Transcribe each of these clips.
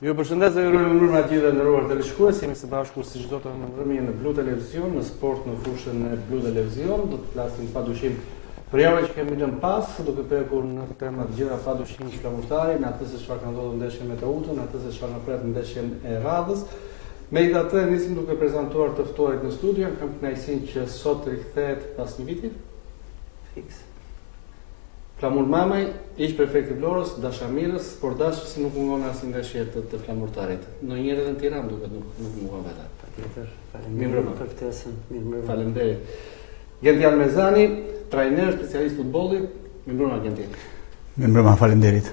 Ju përshëndes dhe ju urojmë të gjithë nderuar televizionistë, jemi së bashku si çdo të ndërmjet në Blu Televizion, në sport në fushën e Blu Televizion. Do të flasim padyshim për javën që kemi lënë pas, duke prekur në tema të gjitha padyshim flamurtari, në atë se çfarë ka ndodhur në ndeshjen me Teutën, në atë se çfarë na pret në ndeshjen e radhës. Megjithatë, nisim duke prezantuar të ftuarit në studio, kam kënaqësinë që sot rikthehet pas një viti. Fiks. Flamur Mamaj, ish prefekti Vlorës, Dasha Mirës, por Dasha si nuk mungon asnjë ndeshje të flamurtarit. Ndonjëherë edhe në Tiranë duket nuk mungon vetë. Patjetër. Faleminderit për ftesën. Mirë. Faleminderit. Genti Almezani, trajner, specialist futbolli. Mirëmbrëma Genti. Mirëmbrëma, faleminderit.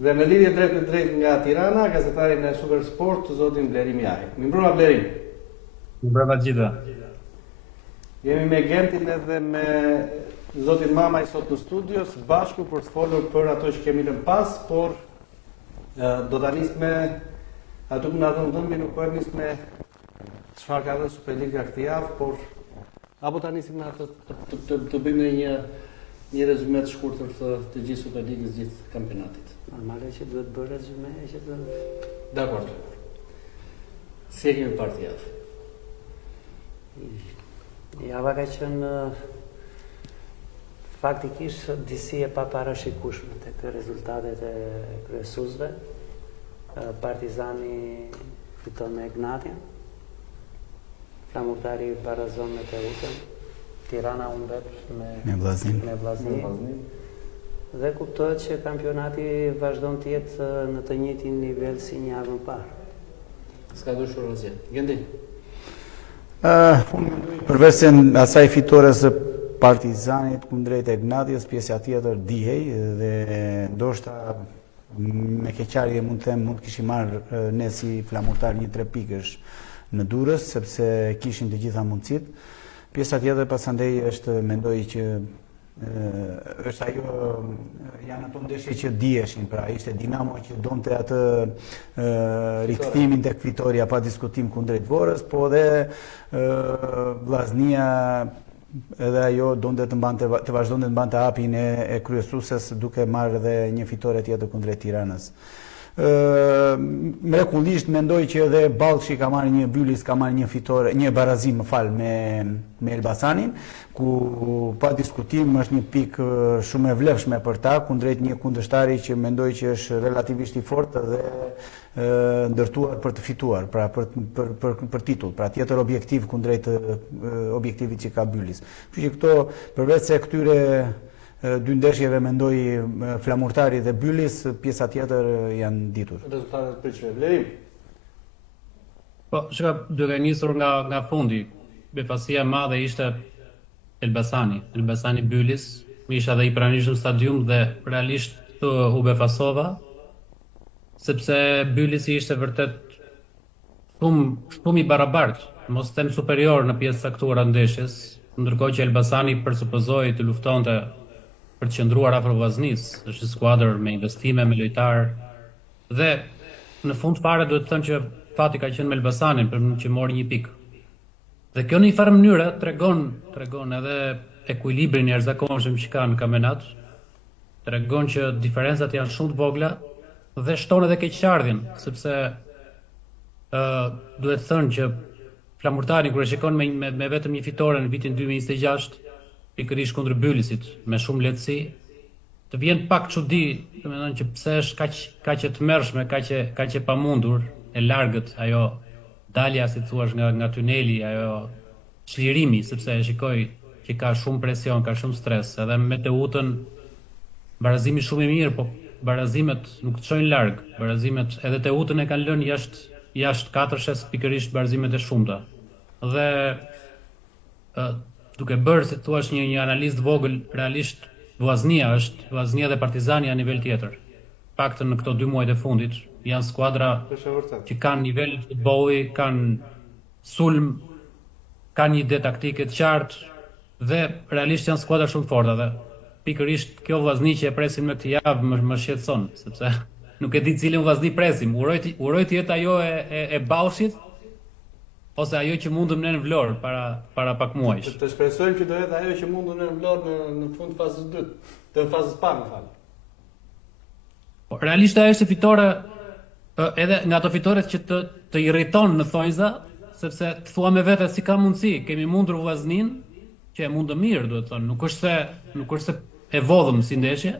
Dhe në lidhje drejt nga Tirana, gazetari në Super Sport, zotin Blerim Jari. Mirëmbrëma Blerim. Mirëmbrëma gjitha. Jemi me Gentin edhe me zotin Mamaj sot në studio, së bashku për të folur për ato që kemi lënë pas, por do ta nis me ato që na dhënë dhëmbi, nuk po e nis me çfarë ka dhënë Superliga këtë javë, por apo ta nisim me ato të bëjmë një rezume të shkurtër të gjithë Superligës, gjithë kampionatit. Normale që duhet bërë rezume që të... Dakor. Si e kemi parë të javë? Java ka qenë faktikisht disi e paparashikueshme tek rezultatet e kryesuesve. Partizani fiton me Egnatin, Flamurtari barazon me Teutën, Tirana humbet me Vllaznin. Dhe kuptohet që kampionati vazhdon të jetë në të njëjtin nivel si një javë më parë. S'ka dëshuar asgjë. Gendi. Përveç se asaj fitores së Partizanit kundrejt Egnatios, pjesja tjetër dihej dhe ndoshta me keqarje mund të kishim marrë ne si flamurtar 1-3 pikësh në Durrës, sepse kishin të gjitha mundësit. Pjesa tjetër pasandej është, mendoj që është ajo, janë ato ndeshje që dijeshin, pra ishte Dinamo që donte atë rikthimin tek fitoria pa diskutim kundrejt Vorës, po edhe Vllaznia edhe ajo donte të vazhdonte të mbante hapin e kryesueses duke marrë edhe një fitore tjetër kundrejt Tiranës. Mrekullisht mendoj që edhe Ballshi ka marrë Bylis ka marrë një fitore, një barazim me Elbasanin, ku pa diskutim është një pikë shumë e vlefshme për ta kundrejt një kundërshtari që mendoj që është relativisht i fortë dhe ndërtuar për të fituar, pra për titull, pra tjetër objektiv kundrejt objektivit që ka Bylis. Kështu që këto, përveç se këtyre dy ndeshjeve mendoj Flamurtari dhe Bylis, pjesa tjetër janë ditur. Rezultatet pritshme. Blerim. Po, shka duke nisur nga fundi, befasia e madhe ishte Elbasani Bylis, isha dhe i pranisht në stadium dhe realisht u befasova, sepse Bylis ishte vërtet shumë i barabartë, mos them superior në pjesë saktuara ndeshjes, ndërkohë që Elbasani përsupozoi të luftonte për të qëndruar afër Vllaznisë, është skuadër me investime, me lojtar. Dhe në fund fare duhet të them që fati ka qenë me Elbasanin për që mori një pikë. Dhe kjo në një farë mënyrë tregon edhe ekuilibrin e jashtëzakonshëm që ka në kampionat, tregon që diferencat janë shumë të vogla dhe shton edhe keqardhjen, sepse duhet thënë që Flamurtari kur e shikon me vetëm një fitore në vitin 2026, pikërisht kundër Bylisit, me shumë lehtësi, të vjen pak çudi, domethënë që pse është kaq e tmerrshme, kaq e pamundur, e largët ajo dalja, si thuash, nga tuneli, ajo çlirimi, sepse e shikoj që ka shumë presion, ka shumë stres, edhe me Teutën barazimi shumë i mirë, po barazimet nuk të çojnë larg. Barazimet edhe Teutën e kanë lënë jashtë katërshes, pikërisht barazimet e shumta. Dhe duke bërë, si thuash, një analizë vogël, realisht Vllaznia dhe Partizani janë nivel tjetër. Paktën në këto 2 muajt e fundit janë skuadra që kanë nivel futbolli, kanë sulm, kanë një ide taktike të qartë dhe realisht janë skuadra shumë të forta dhe pikërisht kjo Vllazni që e presin me këtë javë më shqetëson, sepse nuk e di cilën Vllazni presim. Uroj të jetë ajo e Ballshit ose ajo që mundëm ne në Vlorë para pak muajsh. Të shpresojmë që do jetë ajo që mundëm ne në Vlorë në fund fazës 2, të fazës parë, më fal. Po realisht ajo është fitore edhe nga ato fitores që të irriton në thonjza, sepse të thua me vete si ka mundësi, kemi mundur Vllaznin, që e mundë mirë, duhet thonë, nuk është se e vodhëm si ndeshje.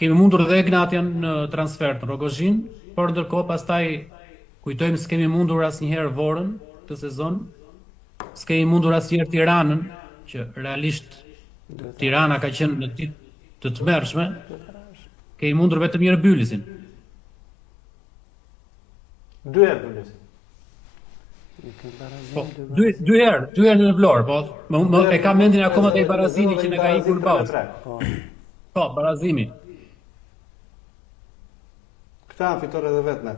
Kemi mundur dhe Ignatian në transfer të Rogozhin, por ndërkohë pastaj kujtojmë s'kemi mundur asnjëherë Vorën këtë sezon, s'kemi mundur asnjëherë Tiranën, që realisht Tirana ka qenë në ditë të tmerrshme. Kemi mundur vetëm një herë Bylisin. 2 herë Bylisin. Po, dy herë në Vlorë, po. E kam mendin akoma te Barazini që ne ka ikur në pauzë. Po, Barazimi. Këta janë fitore dhe vetme.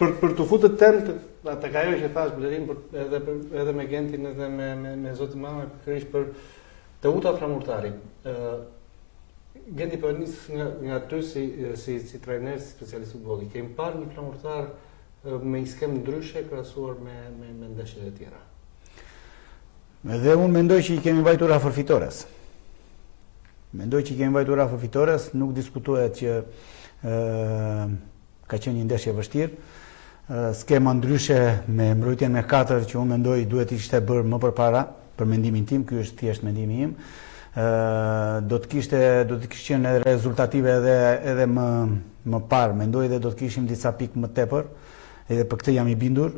Për të futur temë tek ajo që thash Blerin, edhe me Gentin edhe me zotin Mama, pikërisht për Teuta Flamurtari. Genti po nis nga ty si trajner, si specialist futbolli. Kemi parë një Flamurtar me një skem ndryshe krahasuar me ndeshjet e tjera. Dhe unë mendoj që i kemi vajtur afër fitores. Nuk diskutohet që ka qenë një ndeshje vështirë. Skema ndryshe me mbrojtjen me 4 që unë mendoj duhet ishte bërë më përpara, për mendimin tim, ky është thjesht mendimi im. Do të kishte qenë rezultative edhe më parë, mendoj dhe do të kishim disa pikë më tepër, edhe për këtë jam i bindur,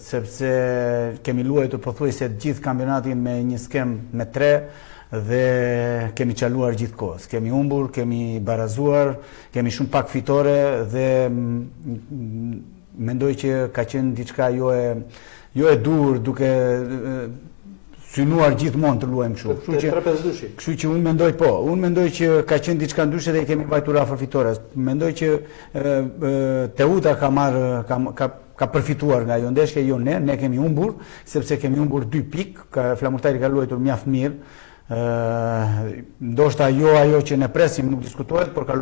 sepse kemi luajtur pothuajse gjithë kampionatin me një skem me 3 dhe kemi qaluar gjithë kohës. Kemi humbur, kemi barazuar, kemi shumë pak fitore dhe mendoj që ka qenë diçka jo e dur, duke synuar gjithmonë të luajmë kështu. Kështu që unë mendoj që ka qenë diçka ndryshe dhe i kemi vajtur afër fitores. Mendoj që Teuta ka përfituar nga ajo ndeshje, jo ne kemi humbur, sepse kemi humbur 2 pikë, Flamurtari ka luajtur mjaft mirë. Ndoshta jo ajo që ne presim nuk diskutohet, por ka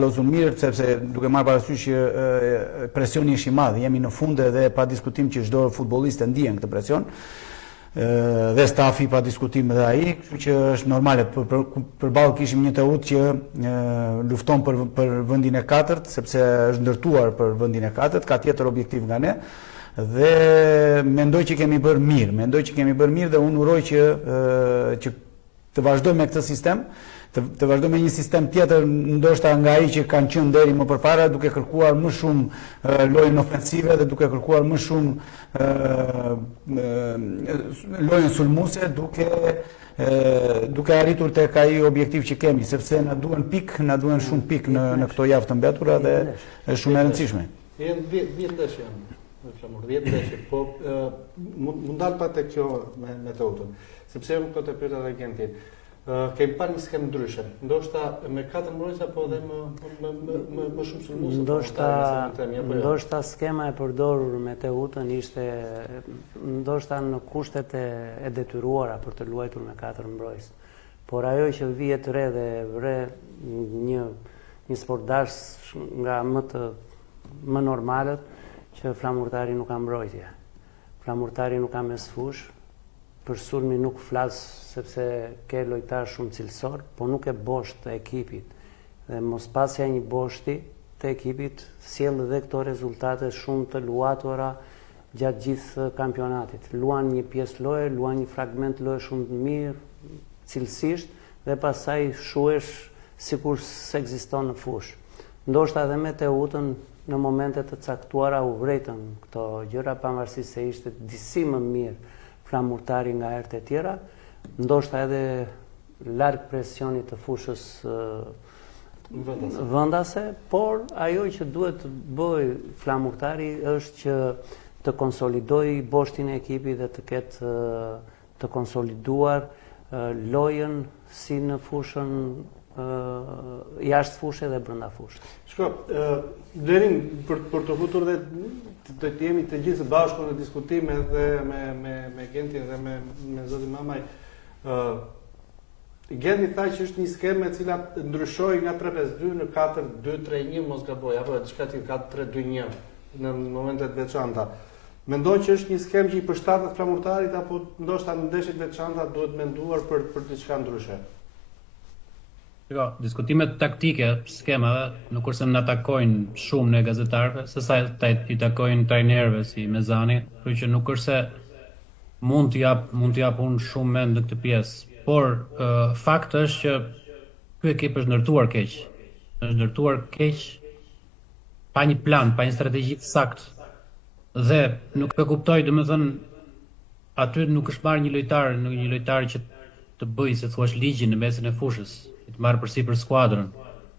lozur mirë, sepse duke marrë parasysh që presioni është i madh, jemi në fund dhe pa diskutim që çdo futbollist e ndjen këtë presion. Dhe stafi pa diskutim dhe ai, kështu që është normale. Përballë kishim një Teutë që lufton për vendin e 4, sepse është ndërtuar për vendin e 4, ka tjetër objektiv nga ne. Dhe mendoj që kemi bërë mirë, dhe unë uroj që të vazhdoj me këtë sistem, të vazhdoj me një sistem tjetër, ndoshta nga ai që kanë qenë deri më përpara, duke kërkuar më shumë lojën ofensive dhe duke kërkuar më shumë lojën sulmuese, duke arritur tek ai objektiv që kemi, sepse na duhen shumë pikë në këto javë të mbetura dhe është shumë e rëndësishme. Janë 10 ndeshje. Flamur, 10 ndeshje, po mund dal pa tek kjo me Teutën, sepse unë këtë pyeta dhe Gentin. Kemi parë një skem ndryshe, ndoshta me 4 mbrojtësa, po edhe më shumë sulmuese. Ndoshta skema e përdorur me Teutën ishte ndoshta në kushtet e detyruara për të luajtur me 4 mbrojtës. Por ajo që vihet re dhe vre një sportdash nga më normalët, që Flamurtari nuk ka mbrojtje. Flamurtari nuk ka mesfush, për sulmi nuk flas sepse ke lojtar shumë cilësor, po nuk e bosht të ekipit. Dhe mos pasja një boshti të ekipit sjell edhe këto rezultate shumë të luatura gjatë gjithë kampionatit. Luan një pjesë loje, luan një fragment loje shumë mirë, cilësisht, dhe pastaj shuhesh sikur s'ekziston në fush. Ndoshta edhe me Teutën në momente të caktuara u vretën këto gjëra, pavarësisht se ishte disi më mirë Flamurtari nga herët e tjera, ndoshta edhe larg presionit të fushës vendase, por ajo që duhet të bëj Flamurtari është që të konsolidoj boshtin e ekipit dhe të ketë të konsoliduar lojën si në fushën jashtë fushë dhe brenda fushës. Shko, Blerin, për të futur dhe të jemi të gjithë bashku në diskutime dhe me Gentin dhe me zotin Mamaj, Genti tha që është një skeme e cila ndryshoi nga 3-5-2 në 4-2-3-1, mos gaboj, apo diçka tjetër 4-3-2-1 në momentet veçanta. Mendoj që është një skem që i përshtatet Flamurtarit, apo ndoshta në ndeshjet veçanta duhet menduar për diçka ndryshe? Diskutimet taktike, skemave, nuk kurse na takojnë shumë në gazetarëve, se sa i takojnë trajnerëve si Mezani, kështu që nuk kurse mund të jap unë shumë mend në këtë pjesë, por fakti është që ky ekip është ndërtuar keq. Është ndërtuar keq, pa një plan, pa një strategji të saktë. Dhe nuk e kuptoj, domethënë, aty nuk është marrë një lojtar që të bëjë, se thua, ligjin në mesin e fushës, të marrë përsipër skuadrën.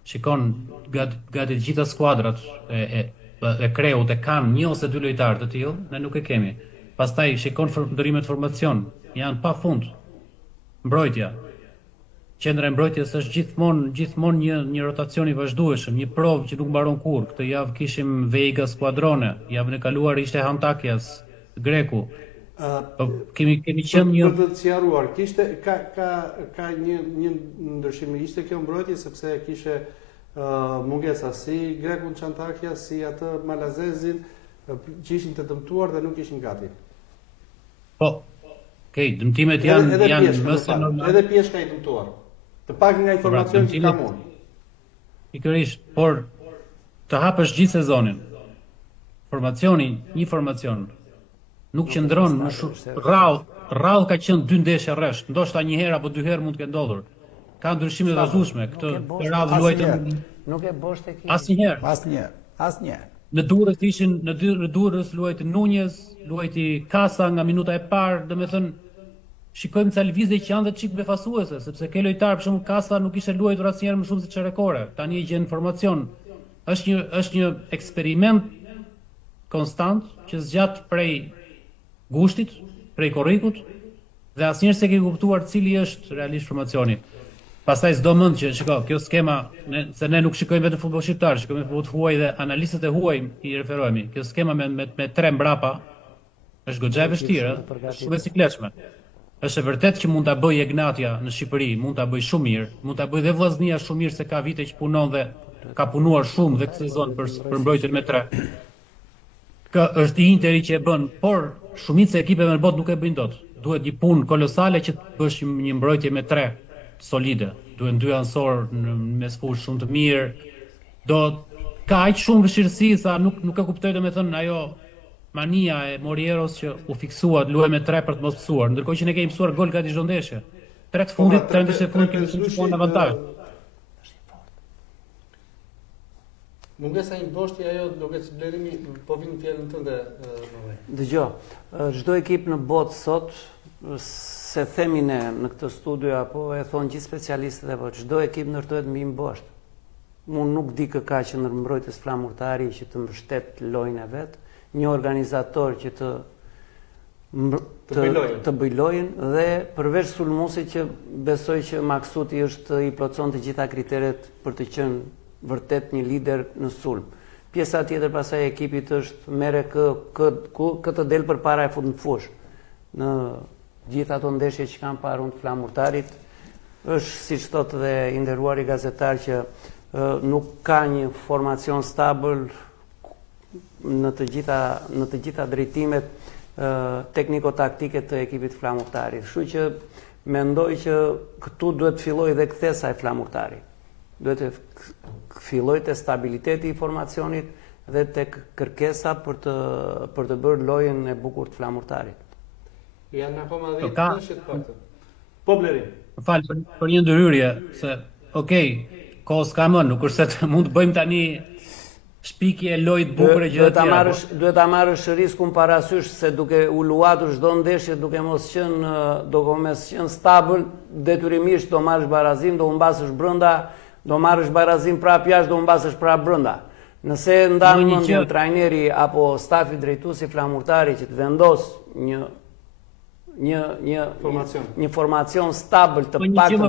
Shikon, gati të gjitha skuadrat e kreut e kanë një ose dy lojtarë të tillë, ne nuk e kemi. Pastaj shikon ndërimet formacion, janë pa fund. Mbrojtja. Qendra e mbrojtjes është gjithmonë një rotacion i vazhdueshëm, një provë që nuk mbaron kurrë. Këtë javë kishim Veiga skuadrone, javën e kaluar ishte Hantakias, greku. Kemi qenë një... Për të sqaruar, ka një ndryshim, ishte kjo mbrojtje sepse kishe mungesa si grekun Çantakia, si atë Malazezin, që ishin të dëmtuar dhe nuk ishin gati. Po, dëmtimet janë mëse normal. Edhe pjeshka i dëmtuar. Të pak nga informacion që kam unë. Pikërisht, por të hapësh gjithë sezonin. Një formacion nuk qëndron më shumë. Rrallë ka qenë 2 ndeshje rresht, ndoshta një herë apo 2 herë mund të ketë ndodhur. Ka ndryshime të vazhdueshme, këtë rrallë luajtën. Nuk e bosh tek Asnjëherë. Në Durrës luajti Nunez, luajti Kasa nga minuta e parë, domethënë shikojmë ca lëvizje që janë dhe çik befasuese, sepse ke lojtar, për shembull Kasa nuk ishte luajtur asnjëherë më shumë se Çerekore. Tani e gjen informacion. Është një eksperiment konstant që zgjat prej gushtit, prej korrikut, dhe asnjëherë s'e ke kuptuar cili është realisht formacioni. Pastaj s'do mend që kjo skema, se ne nuk shikojmë vetëm futboll shqiptar, shikojmë futboll huaj dhe analistët e huaj i referohemi. Kjo skema me 3 mbrapa është goxha e vështirë, është shumë e sikletshme. Është e vërtet që mund ta bëjë Egnatia në Shqipëri, mund ta bëjë shumë mirë, mund ta bëjë dhe Vllaznia shumë mirë, se ka vite që punon dhe ka punuar shumë dhe këtë sezon për mbrojtjen me 3. Është Interi që e bën, por shumica e ekipeve në botë nuk e bëjnë dot. Duhet një punë kolosale që të bësh një mbrojtje me 3 solide. Duhen 2 ansor në mesfush shumë të mirë. Ka aq shumë vështirësi sa nuk e kuptoj, domethënë, ajo mania e Morieros që u fiksua të luajë me 3 për të mos mësuar, ndërkohë që ne kemi mësuar gol gati çdo ndeshje. 3 të fundit, 3 ndeshje të fundit kemi shumë avantazh. Mungesa një boshti ajo duket si blerimi, po vjen fjalën tënde. Dëgjoj, çdo ekip në botë sot, se themi ne në këtë studio apo e thon gjithë specialistët, apo çdo ekip ndërtohet mbi një bosht. Unë nuk di kë ka që ndërmbrojtës flamurtari që të mbështet lojën e vet, një organizator që të bëj lojën, dhe përveç sulmuesit që besoj që Maksuti i plotson të gjitha kriteret për të qenë vërtet një lider në sulm. Pjesa tjetër pasaj e ekipit është merre këtë del përpara e fut në fush. Në gjitha ato ndeshje që kanë parë të flamurtarit, është siç thotë dhe i nderuari gazetar që nuk ka një formacion stabil në të gjitha drejtimet tekniko-taktike të ekipit flamurtarit. Kështu që mendoj që këtu duhet të fillojë dhe kthesa e flamurtarit. Duhet të fillojë te stabiliteti i formacionit dhe tek kërkesa për të bërë lojën e bukur të flamurtarit. Janë akoma 10 ndeshje të paktën. Po Bleri. Fal për një ndërhyrje, se kohës ka më, nuk është se mund të bëjmë tani shpikje e lojë të bukur e gjë të tjera. Duhet ta marrësh riskun parasysh, se duke u luatur çdo ndeshje, duke mos qenë stabil, detyrimisht do marrësh barazim, do humbasësh brenda, do marrësh barazim prapë jashtë, do humbasësh prapë brenda. Nëse ndan mendjen trajneri apo stafi drejtuesi flamurtari që të vendos një formacion stabil të paktën.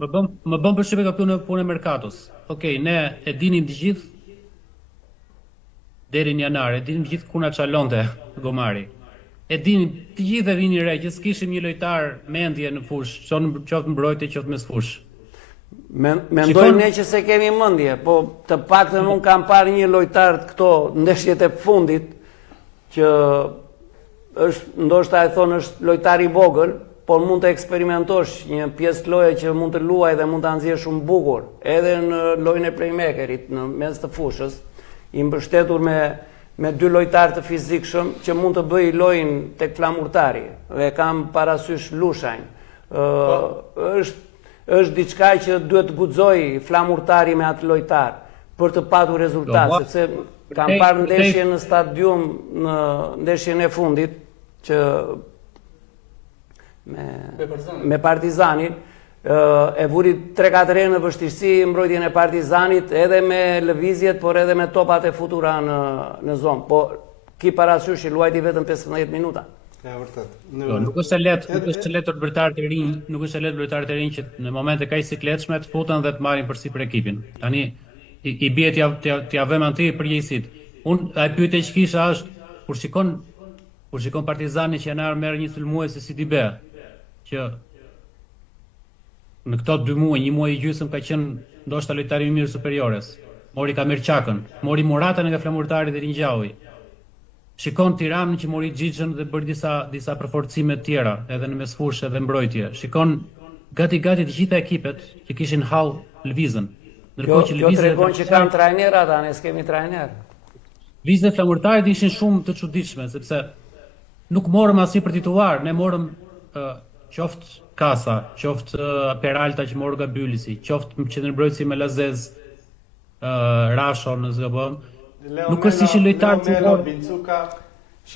Më bën përshtypje ka punë e merkatos. Ne e dinim të gjithë deri në janar, e dinim të gjithë ku na çalonte Gomari. E dinim të gjithë e vini re që s'kishim një lojtar mendje në fush, qoftë mbrojtje, qoftë mes fush. Mendojmë ne që se kemi mendje, po të paktën unë kam parë një lojtar këto ndeshjet e fundit që është, ndoshta e thonë, është lojtar i vogël, por mund të eksperimentosh një pjesë loje që mund të luaj dhe mund të nxjerrë shumë bukur, edhe në lojën e playmakerit në mes të fushës, i mbështetur me dy lojtarë të fizikshëm që mund të bëj lojën tek flamurtari dhe kam parasysh Lushajn. Është diçka që duhet të guxoj flamurtari me atë lojtar për të patur rezultat, sepse kam parë ndeshje në stadium në ndeshjen e fundit që me Partizanin, e vuri 3-4 në vështirësi mbrojtjen e Partizanit edhe me lëvizjet, por edhe me topat e futura në zonë. Po ki parasysh i luajti vetëm 15 minuta. Ja, vërtet. Nuk është e lehtë për lojtarët e rinj, nuk është e lehtë për lojtarët e rinj që në momente kaq sikletshme të futen dhe të marrin përsipër ekipin. Tani i bie t'ja vëmë anti përgjegjësitë. Unë ai pyetje që kisha është kur shikon Partizani që janar merr një sulmues si Dibe, që në këto 2 muaj, 1 muaj i gjysmë ka qenë ndoshta lojtari më mirë superiores. Mori Kamirçakën, mori Muratën nga Flamurtari dhe Ringjalli. Shikon Tiranën që mori Xhixhën dhe bëri disa përforcime të tjera, edhe në mesfushë dhe mbrojtje. Shikon gati të gjitha ekipet që kishin hall lëvizën. Ndërkohë që lëvizën tregon që kanë trajner ata, ne s'kemi trajner. Lëvizjet e Flamurtarit ishin shumë të çuditshme, sepse nuk morëm asnjë për titullar, ne morëm qoftë Kasa, qoftë Peralta që morë nga Bylisi, qoftë qendërmbrojtësi me Lazez, Rasho në zgabon. Nuk është ishin lojtarë të Leo Bincuka.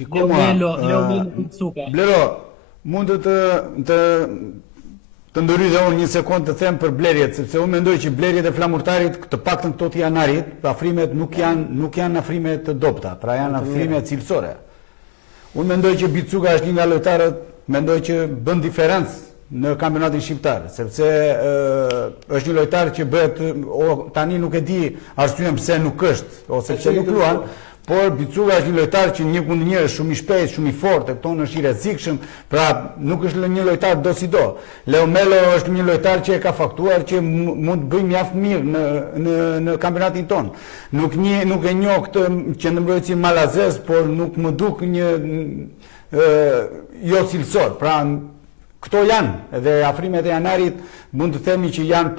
Leo Bincuka. Blero, mund të ndërhyj dhe unë një sekond të them për blerjet, sepse unë mendoj që blerjet e Flamurtarit, të paktën këto të janarit, afrimet nuk janë afrimet të dobta, pra janë afrimet cilësore. Unë mendoj që Bincuka është një nga lojtarët, mendoj që bën diferencë në kampionatin shqiptar, sepse është një lojtar që bëhet, tani nuk e di arsyen pse nuk është, ose pse nuk luan, por Bincuka është një lojtar që 1-1 është shumë i shpejt, shumë i fortë, këton është i rrezikshëm, pra nuk është një lojtar do si do. Leo Melo është një lojtar që e ka faktuar që mund të bëjë mjaft mirë në kampionatin ton. Nuk e njoh këtë qendërmbrojtësin Malazes, por nuk më duk një jo cilësor. Pra këto janë, dhe afrimet e janarit mund të themi që janë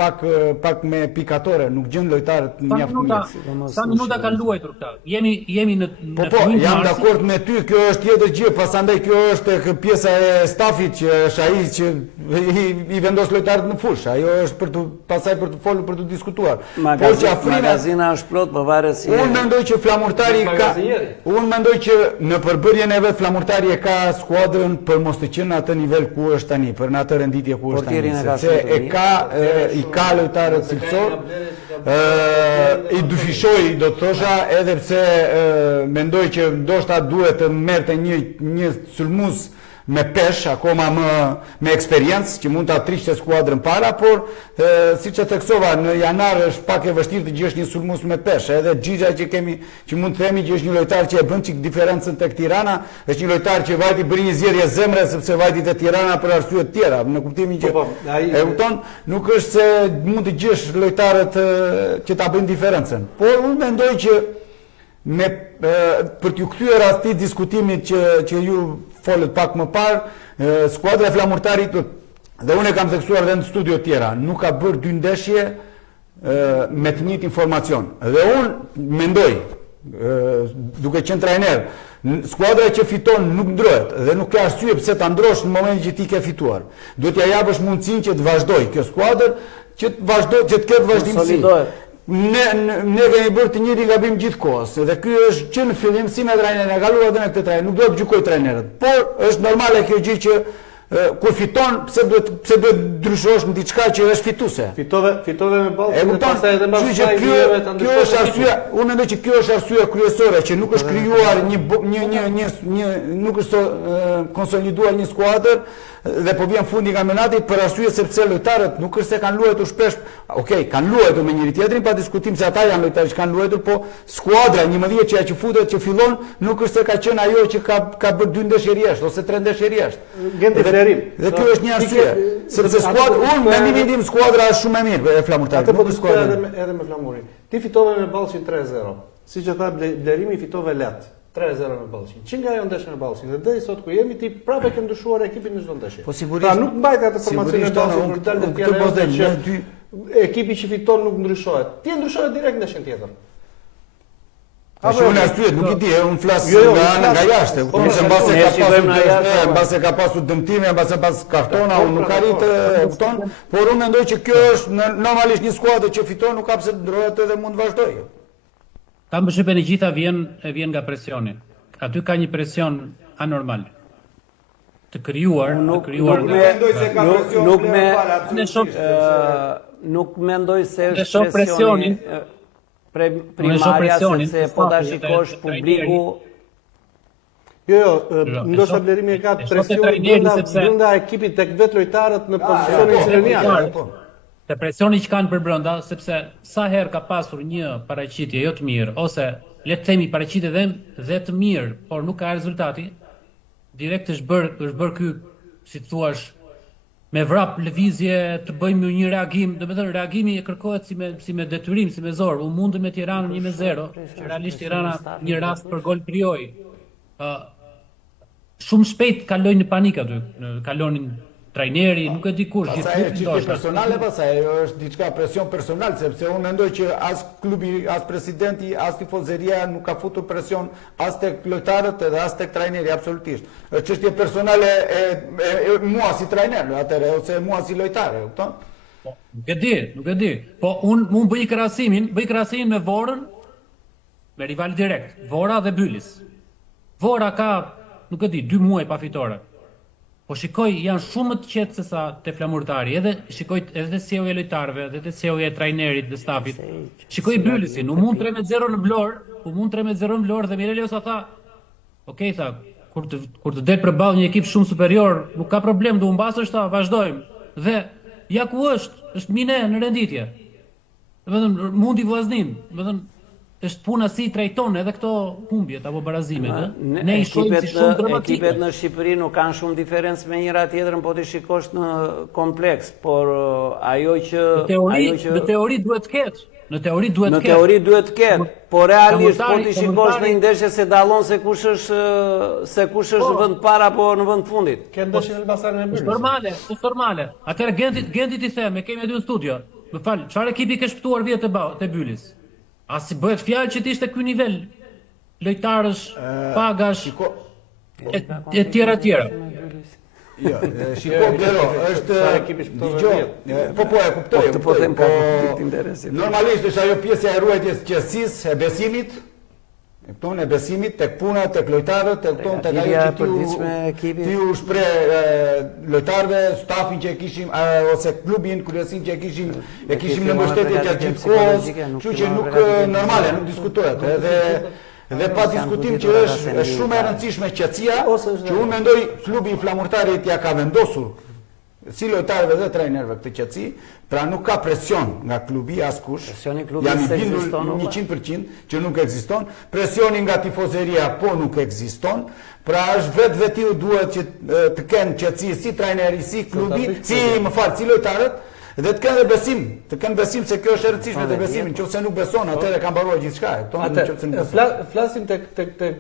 pak me pikatore, nuk gjën lojtarët mjaft mirë. Sa minuta kanë luajtur këta? Jemi në Po, jam dakord me ty, kjo është tjetër gjë, pasandaj kjo është pjesa e stafit që është ai që i vendos lojtarët në fushë. Ajo është pasaj për të folur, për të diskutuar. Magazina është plot, po varet si. Unë mendoj që Flamurtari unë mendoj që në përbërjen e vet Flamurtari e ka skuadrën për mos të qenë atë nivel ku është tani, për në atë renditje ku është tani, sepse i ka lojtarët cilësor, i dyfishoj do të thosha, edhe pse mendoj që ndoshta duhet të merrte një sulmues me pesh, akoma me eksperiencë, që mund të atriqte skuadrën para, por siç e theksova, në janar është pak e vështirë të gjesh një sulmues me pesh, edhe Xhixha që mund të themi që është një lojtar që e bën çik diferencën tek Tirana, është një lojtar që vajti bëri një zgjedhje zemre sepse vajti te Tirana për arsye të tjera, në kuptimin që e kupton, nuk është se mund të gjesh lojtarët që ta bëjnë diferencën. Por unë mendoj që për t'ju kthyer atij diskutimit që ju folët pak më parë, skuadra e Flamurtarit, dhe unë e kam theksuar edhe në studio tjera, nuk ka bërë 2 ndeshje me të njëjtin informacion. Dhe unë mendoj, duke qenë trajner, skuadra që fiton nuk ndrohet dhe nuk ka arsye pse ta ndrosh në momentin që ti ke fituar. Duhet ja japësh mundësinë që të vazhdoj kjo skuadër, që të ketë vazhdimsi. Ne kemi bërë të njëjtin gabim gjithkohës, dhe ky është që në fillim si me trajnerin e kaluar dhe me këtë trajner, nuk do të gjykoj trajnerët, por është normale kjo gjë që kur fiton, pse duhet ndryshosh në diçka që është fituese. Fitove me ballë dhe pastaj edhe mbas kësaj vijeve ta ndryshosh. Kjo është arsyeja, unë mendoj që kjo është arsyeja kryesore që nuk është krijuar nuk është konsoliduar një skuadër dhe po vjen fundi i kampionatit për arsye sepse lojtarët nuk është se kanë luajtur shpesh, kanë luajtur me njëri tjetrin, pa diskutim se ata janë lojtarë që kanë luajtur, po skuadra 11 që futet që fillon nuk është se ka qenë ajo që ka bërë 2 ndeshje rresht ose 3 ndeshje rresht. Dhe kjo është një arsye, sepse skuadra, unë mendimin tim skuadra është shumë e mirë e Flamurtarit. Atë po diskutoj edhe me Flamurin. Ti fitove me Ballshin 3-0. Siç e tha Blerimi, fitove lehtë. 3-0 me Ballshin. Që nga ajo ndeshje me Ballshin, dhe deri sot ku jemi ti prapë ke ndryshuar ekipin në çdo ndeshje. Po sigurisht. Pra nuk mbajt atë formacion e dashur për dalë të tjerë që ekipi që fiton nuk ndryshohet. Ti ndryshohet direkt në ndeshjen tjetër. Apo unë arsye, nuk i di, unë flas nga jashtë. Nëse mbase ka pasur dëmtime, mbase pas kartona, unë nuk arrit të kupton, por unë mendoj që kjo është normalisht një skuadër që fiton, nuk ka pse të ndrohet edhe mund të vazhdojë. Kam përshtypjen e gjitha vjen nga presioni. Aty ka një presion anormal. Të krijuar nuk mendoj se është presioni primarja, sepse po ta shikosh publiku. Jo, ndoshta Blerimi e ka presion brenda ekipit tek vetë lojtarët në pozicionin që janë. Te presioni që kanë për brenda, sepse sa herë ka pasur një paraqitje jo të mirë, ose le të themi paraqitje dhe të mirë, por nuk ka rezultati, direkt është bërë ky, si thuash, me vrap lëvizje të bëjmë një reagim, domethënë reagimi e kërkohet si me detyrim, si me zor. U mundëm me Tiranën 1-0, që realisht Tirana një rast për gol krijoi. Shumë shpejt kaloi në panik aty, kalonin trajneri, nuk e di kush, gjithë çështje personale, pastaj ajo është diçka presion personal, sepse unë mendoj që as klubi, as presidenti, as tifozeria nuk ka futur presion as tek lojtarët edhe as tek trajneri, absolutisht. Është çështje personale e mua si trajner, atëherë ose mua si lojtar, e kupton? Nuk e di. Po unë bëj krahasimin me Vorën, me rival direkt, Vora dhe Bylis. Vora ka, nuk e di, 2 muaj pa fitore. Po shikoj, janë shumë të qetë se sa te Flamurtari, edhe shikoj edhe sjellja e lojtarëve, edhe sjellja e trajnerit dhe stafit. Shikoj Bylisin, u mund 3-0 në Vlorë, dhe Mirelios tha, "Okej, tha, kur të del përballë një ekip shumë superior, nuk ka problem, do humbasësh, tha, vazhdojmë." Dhe ja ku është mine në renditje. Domethënë mundi vllaznin, domethënë është puna si trajton edhe këto humbjet apo barazimet, ne i shohim si shumë dramatike. Ekipet në Shqipëri nuk kanë shumë diferencë me njëra tjetrën, po ti shikosh në kompleks, por ajo që në teori duhet të ketë. Në teori duhet të ketë, por realisht po ti shikosh në një ndeshje se dallon se kush është në vend para apo në vend fundit. Ke ndeshjen e Elbasanit me Bylis. Është normale. Atëherë Genti ti them, e kemi aty në studio. Më fal, çfarë ekipi ke shpëtuar vjet te Bylis? A si bëhet fjalë që t'ishte ky nivel lojtarësh, pagash, e tjera. Jo, shiko, Blero, është dëgjoj. Po e kuptoj. Po them ka konflikt interesi. Normalisht është ajo pjesë e ruajtjes qetësisë, e besimit. E besimit tek puna, tek lojtarët, tek ajo që ti u shpreh lojtarëve, stafin që e kishim ose klubin, kryesin që e kishim në mbështetje gjatë gjithë kohës, kështu që nuk normale, nuk diskutohet. Edhe pa diskutim që është shumë e rëndësishme qetësia, që unë mendoj klubi i Flamurtarit ja ka vendosur si lojtarëve dhe trajnerëve këtë qetësi, pra nuk ka presion nga klubi askush. Presioni klubi jam i bindur 100% që nuk ekziston. Presioni nga tifozeria po nuk ekziston. Pra është vetiu duhet që të kenë qetësi si trajneri, si klubi, si lojtarët, dhe të kenë besim se kjo është e rëndësishme te besimi, nëse nuk beson, atëherë ka mbaruar gjithçka. Flasim tek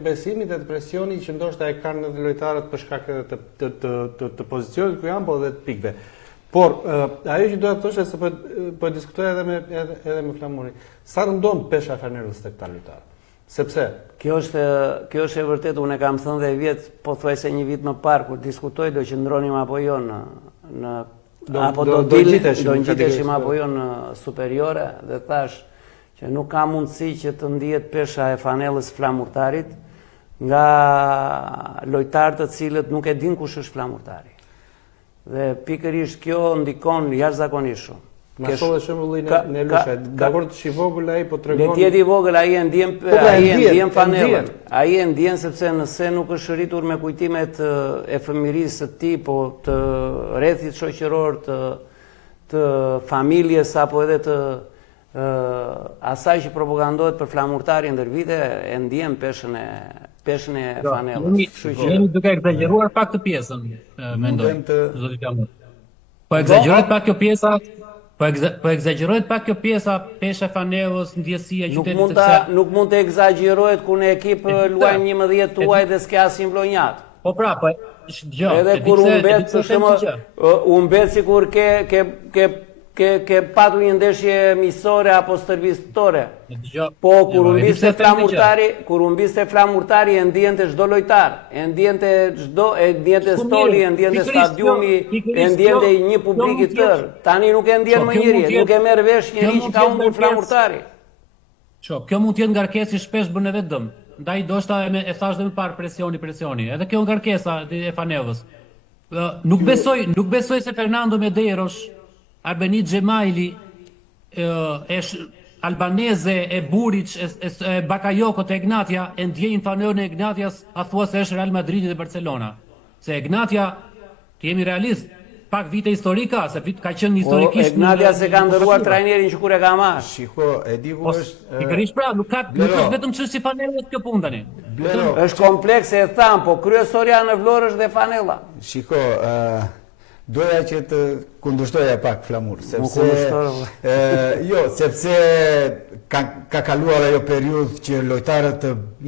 besimi dhe presioni që ndoshta e kanë edhe lojtarët për shkak të pozicionit ku janë, po edhe të pikëve. Por ajo që do të thoshë se po diskutoj edhe me Flamurin. Sa rëndon pesha e Fenerës tek ta lojtarë? Sepse kjo është e vërtetë, unë e kam thënë dhe vjet, pothuajse një vit më parë kur diskutoj do qëndronim apo jo apo do ngjiteshim apo jo në superiore, dhe thash që nuk ka mundësi që të ndihet pesha e Fanellës Flamurtarit nga lojtarë të cilët nuk e din kush është Flamurtari. Dhe pikërisht kjo ndikon jashtëzakonisht shumë. Ma shoh shembullin e Lushait. Dakor të shi vogël ai po tregon. Le të jetë i vogël, ai e ndjen Fanellën. Ai e ndjen sepse nëse nuk është rritur me kujtimet e fëmirisë së tij, po të rrethit shoqëror, të familjes apo edhe të asaj që propagandohet për Flamurtarin ndër vite, e ndjen peshën e Fanellës. Jemi duke egzageruar pak të pjesën, mendoj. Zoti Flamur. Po egzagerohet pak kjo pjesa. Po egzagjerohet pak kjo pjesa, pesha e Fanellës, ndjesia e qytetit. Nuk mund të egzagjerohet ku në ekip luajnë 11 tuaj dhe s'ka asnjë vlonjat. Po pra, po edhe kur u mbet sikur ke patur një ndeshje miqësore apo stërvitore. Po kur u mbiste flamurtari e ndjente çdo lojtar, e ndjente stoli, e ndjente stadiumi, e ndjente një publik i tërë. Tani nuk e ndjen më njëri, nuk e merr vesh njëri që ka humbur flamurtari. Kjo mund të jetë ngarkesë shpesh bën edhe dëm. Ndaj ndoshta e thash dhe më parë presioni. Edhe kjo ngarkesa e Fanellës. Nuk besoj se Fernando Medeiros, Arbenit Xhemaili, Albanese, e Buric, e Bakayoko të Egnatia, e ndjejnë Fanellën e Egnatias, a thua se është Real Madridi dhe Barcelona. Se Egnatia, të jemi realist, pak vite historika, se ka qenë historikisht... Egnatia se ka ndërruar trajnerin që kur e ka marrë. Shiko, e di ku është... Pikërisht pra, nuk është vetëm çështje Fanellës kjo punë tani. Është komplekse e tham, po kryesorja në Vlorë është dhe Fanella. Shiko, doja që të kundërshtoja pak Flamur, sepse ka kaluar ajo periudhë që lojtarët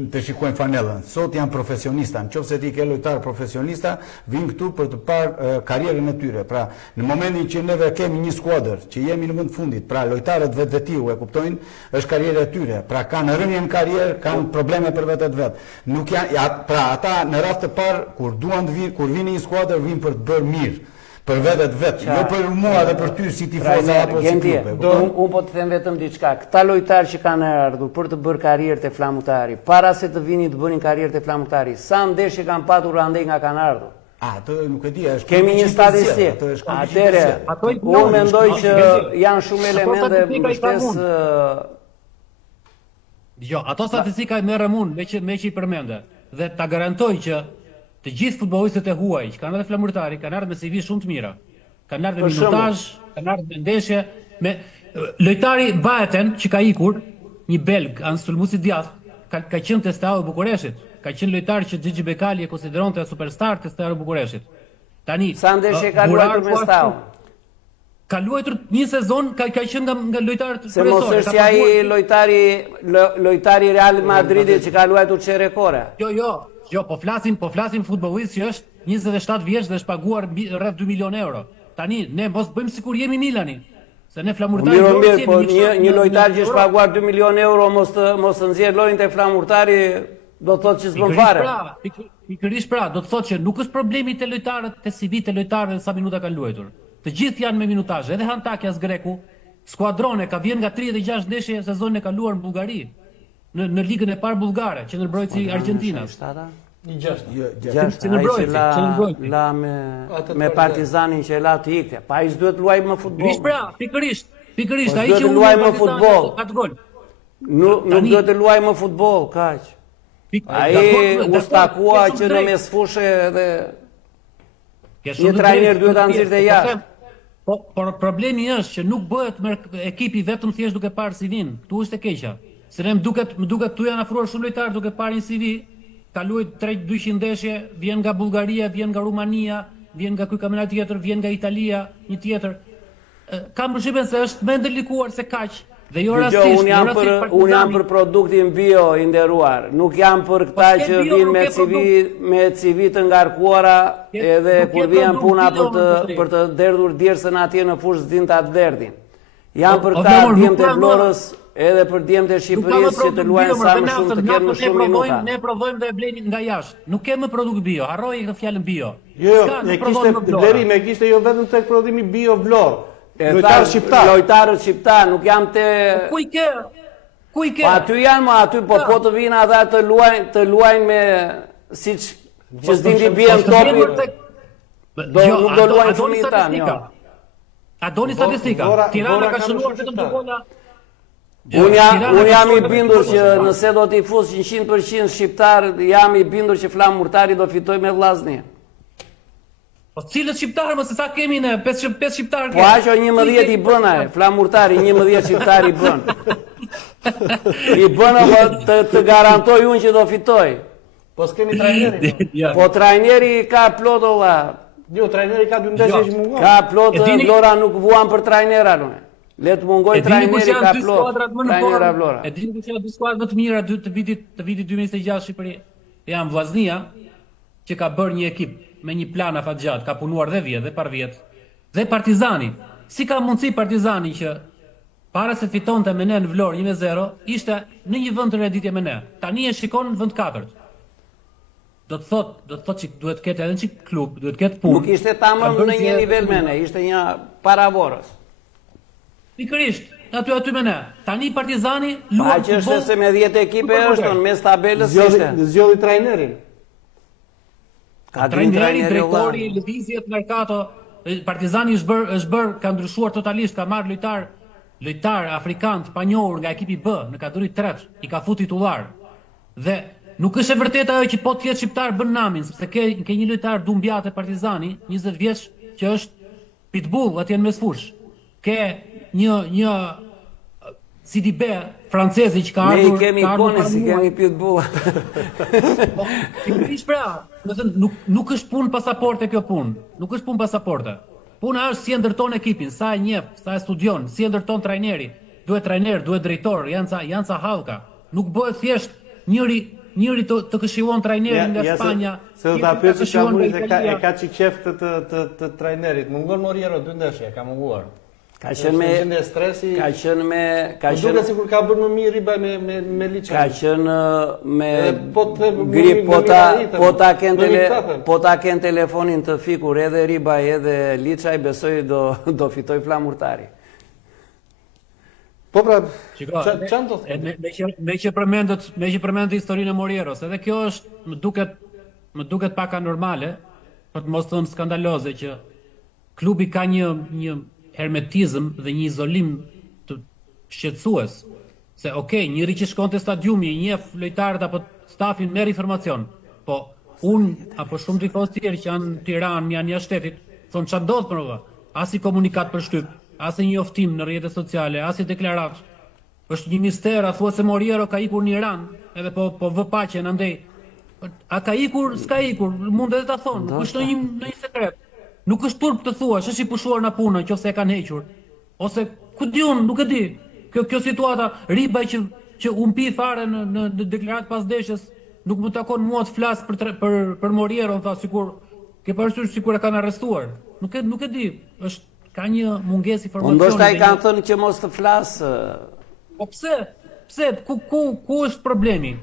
të shikojnë Fanellën. Sot janë profesionista, nëse ti ke lojtar profesionista, vinë këtu për të parë karrierën e tyre. Pra, në momentin që neve kemi një skuadër, që jemi në vend fundit, pra lojtarët vetvetiu e kuptojnë, është karriera e tyre. Pra kanë rënje në karrierë, kanë probleme për vetet vet. Nuk janë, pra ata në rast të parë kur duan të vinë, kur vinë një skuadër, vinë për të bërë mirë. Për vetet vetë, jo për mua dhe për ty si tifoza apo si klube. Unë po të them vetëm diçka. Këta lojtarë që kanë ardhur për të bërë karrierë të flamurtari, para se të vinin të bënin karrierë të flamurtari, sa ndeshje kanë patur andej nga kanë ardhur? Atë nuk e di, është. Kemi një statistikë. Atëre, unë mendoj që janë shumë elemente mbështesë. Jo, ato statistika merrem unë me që i përmende. Dhe ta garantoj që të gjithë futbollistët e huaj që kanë ardhur flamurtari kanë ardhur me CV shumë të mira. Kanë ardhur me minutazh, kanë ardhur me ndeshje, me lojtari Baeten që ka ikur, një belg, Ansulmusi Diath, ka qenë te Steaua e Bukureshtit. Ka qenë lojtar që Xhixhi Bekali e konsideronte superstar te Steaua e Bukureshtit. Tani sa ndeshje ka luajtur me Steaua? Ka luajtur një sezon, ka qenë nga lojtarët kryesor. Se mos është ai lojtari Real Madridit që ka luajtur çerekore. Jo, po flasim futbollist që është 27 vjeç dhe është paguar rreth 2 milionë euro. Tani ne mos bëjmë sikur jemi Milani. Se ne flamurtari mirë, po një lojtar që është paguar 2 milionë euro mos të nxjerr lojën te flamurtari, do të thotë që s'bën fare. Pikërisht pra, do të thotë që nuk është problemi te lojtarët, te CV të lojtarëve sa minuta kanë luajtur. Të gjithë janë me minutazh, edhe Hantakias greku, skuadrone ka vjen nga 36 ndeshje sezonin e kaluar në Bullgari. Në ligën e parë bullgare, që ndërbrojtësi Argjentinas. Një 6. La me Partizanin që e la të ikte. Pa ai s'duhet luaj më futboll. Pikërisht. Ai që luaj më futboll. Nuk duhet të luaj më futboll, kaq. Ai u stakua që në mesfushë dhe një trajner duhet ta nxirrte jashtë. Por problemi është që nuk bëhet ekipi vetëm thjesht duke parë CV-n. Ktu është e keqja. Se ne më duket këtu janë afruar shumë lojtarë duke parë një CV, ka luajtur 200 ndeshje, vjen nga Bullgaria, vjen nga Rumania, vjen nga ky kampionat tjetër, vjen nga Italia, një tjetër. Kam përshtypjen se është më ndërlikuar se kaq. Dhe jo rastisht. Unë jam për produktin bio i nderuar. Nuk jam për këta që vinë me CV të ngarkuara edhe kur vjen puna për të derdhur djersën atje në fushë zdin ta derdhin. Jam për këta djemtë e Vlorës edhe për djemtë e Shqipërisë që të luajnë sa më shumë të kenë më shumë minuta. Ne provojmë dhe e blenim nga jashtë. Nuk kemë produkt bio, harroj këtë fjalën bio. Jo, e kishte jo vetëm tek prodhimi bio Vlorë. Lojtarët shqiptar, nuk jam te... Ku i ke? Po aty janë, aty po të vinë ata të luajnë me... siç që s'din t'i bien topi. Nuk do luajnë fëmijët tanë, jo. A doni statistika? Tirana ka shënuar vetëm 2 gola. Unë jam i bindur që nëse do t'i fus 100% shqiptar, jam i bindur që flamurtari do fitoj me Vllazni. Po cilët shqiptarë, më se sa kemi ne, 5 shqiptarë kemi. Po aqo 11 i bën ai, flamurtari 11 shqiptar i bën. I bën të garantoj unë që do fitoj. Po s'kemi trajneri. Po trajneri ka plot olla. Jo, trajneri ka 2 ndeshje që mungon. Ka plot E dini- Vlora nuk vuan për trajnera lune. Le të mungoj E dini kush trajneri janë ka dy plot. skuadrat më në Trajnera formë? Vlora. E dini kush janë dy skuadrat më të mira të vitit 2026 Shqipëri? Janë Vllaznia, që ka bërë një ekip me një plan afatgjat, ka punuar dhe vjet dhe par vjet, dhe Partizani. Si ka mundësi Partizani që para se fitonte me ne në Vlorë 1-0, ishte në një vend të reditje me ne. Tani e shikon në vend 4. Do të thotë që duhet të ketë edhe një klub, duhet të ketë punë. Nuk ishte tamam Ka bërë në një që- nivel me ne, ishte një paravorës. Pikërisht, aty me ne. Tani Partizani Pa luan që është se me 10 ekipe super është, modern. në mes tabelës ishte. Zgjodhi trajnerin. Ka dy Trajneri, trajneri drejtori, vëlla. lëvizjet, merkato, Partizani është bërë, ka ndryshuar totalisht, ka marrë lojtar afrikan të panjohur nga ekipi B në kategori 3, i ka futur titullar. Dhe nuk është e vërtetë ajo që po të jetë shqiptar bën namin, sepse ke një lojtar Dumbiat e Partizani, 20 vjeç, që është pitbull atje në mesfush. Ke një CDB francezi që ka Ne i ardhur, kemi kone si kemi pitbull. Pikërisht pra, do të thënë nuk është punë pasaporte kjo punë. Nuk është punë pasaporte. Puna është si e ndërton ekipin, sa e njeh, sa e studion, si e ndërton trajneri. Duhet trajner, duhet drejtor, janë ca hallka. Nuk bëhet thjesht njëri të këshillon trajnerin nga Spanja. Se do ta pyesë Çamuri se e ka çik qef të trajnerit. Mungon Moriero 2 ndeshje, ka munguar. Ka qenë me stresi. Ka qenë Duket sikur ka bërë më mirë Riba me Liçën. Ka qenë me grip, po ta ken telefonin të fikur edhe Ribaj edhe Liçaj, besoj do fitoj flamurtari. Po pra, çan do me që përmendet historinë e Morieros, edhe kjo është më duket pak anormale, për të mos thënë skandaloze, që klubi ka një hermetizëm dhe një izolim të shqetësues. Se njëri që shkon te stadiumi, i njeh lojtarët apo stafin, merr informacion. Po unë apo shumë tifozë tjerë që janë në Tiranë, janë jashtë shtetit, thonë ç'a ndodh për mua. As i komunikat për shtyp, as i njoftim në rrjetet sociale, as i deklaratë. Është një mister, a thua se Moriero ka ikur në Iran, edhe po vë paqen andej. A ka ikur, s'ka ikur, mund edhe ta thonë, nuk është në një sekret. Nuk është turp të thuash, është i pushuar në punë, nëse e kanë hequr. Ose ku di unë, nuk e di. Kjo situata, Ribaj që umpi fare në deklaratë pas ndeshjes, nuk më takon mua të flas për Moriero, tha sikur ke parasysh sikur e kanë arrestuar. Nuk e di. Ka një mungesë informacioni. Ndoshta i kanë thënë që mos të flas. Po pse? Pse? Ku është problemi?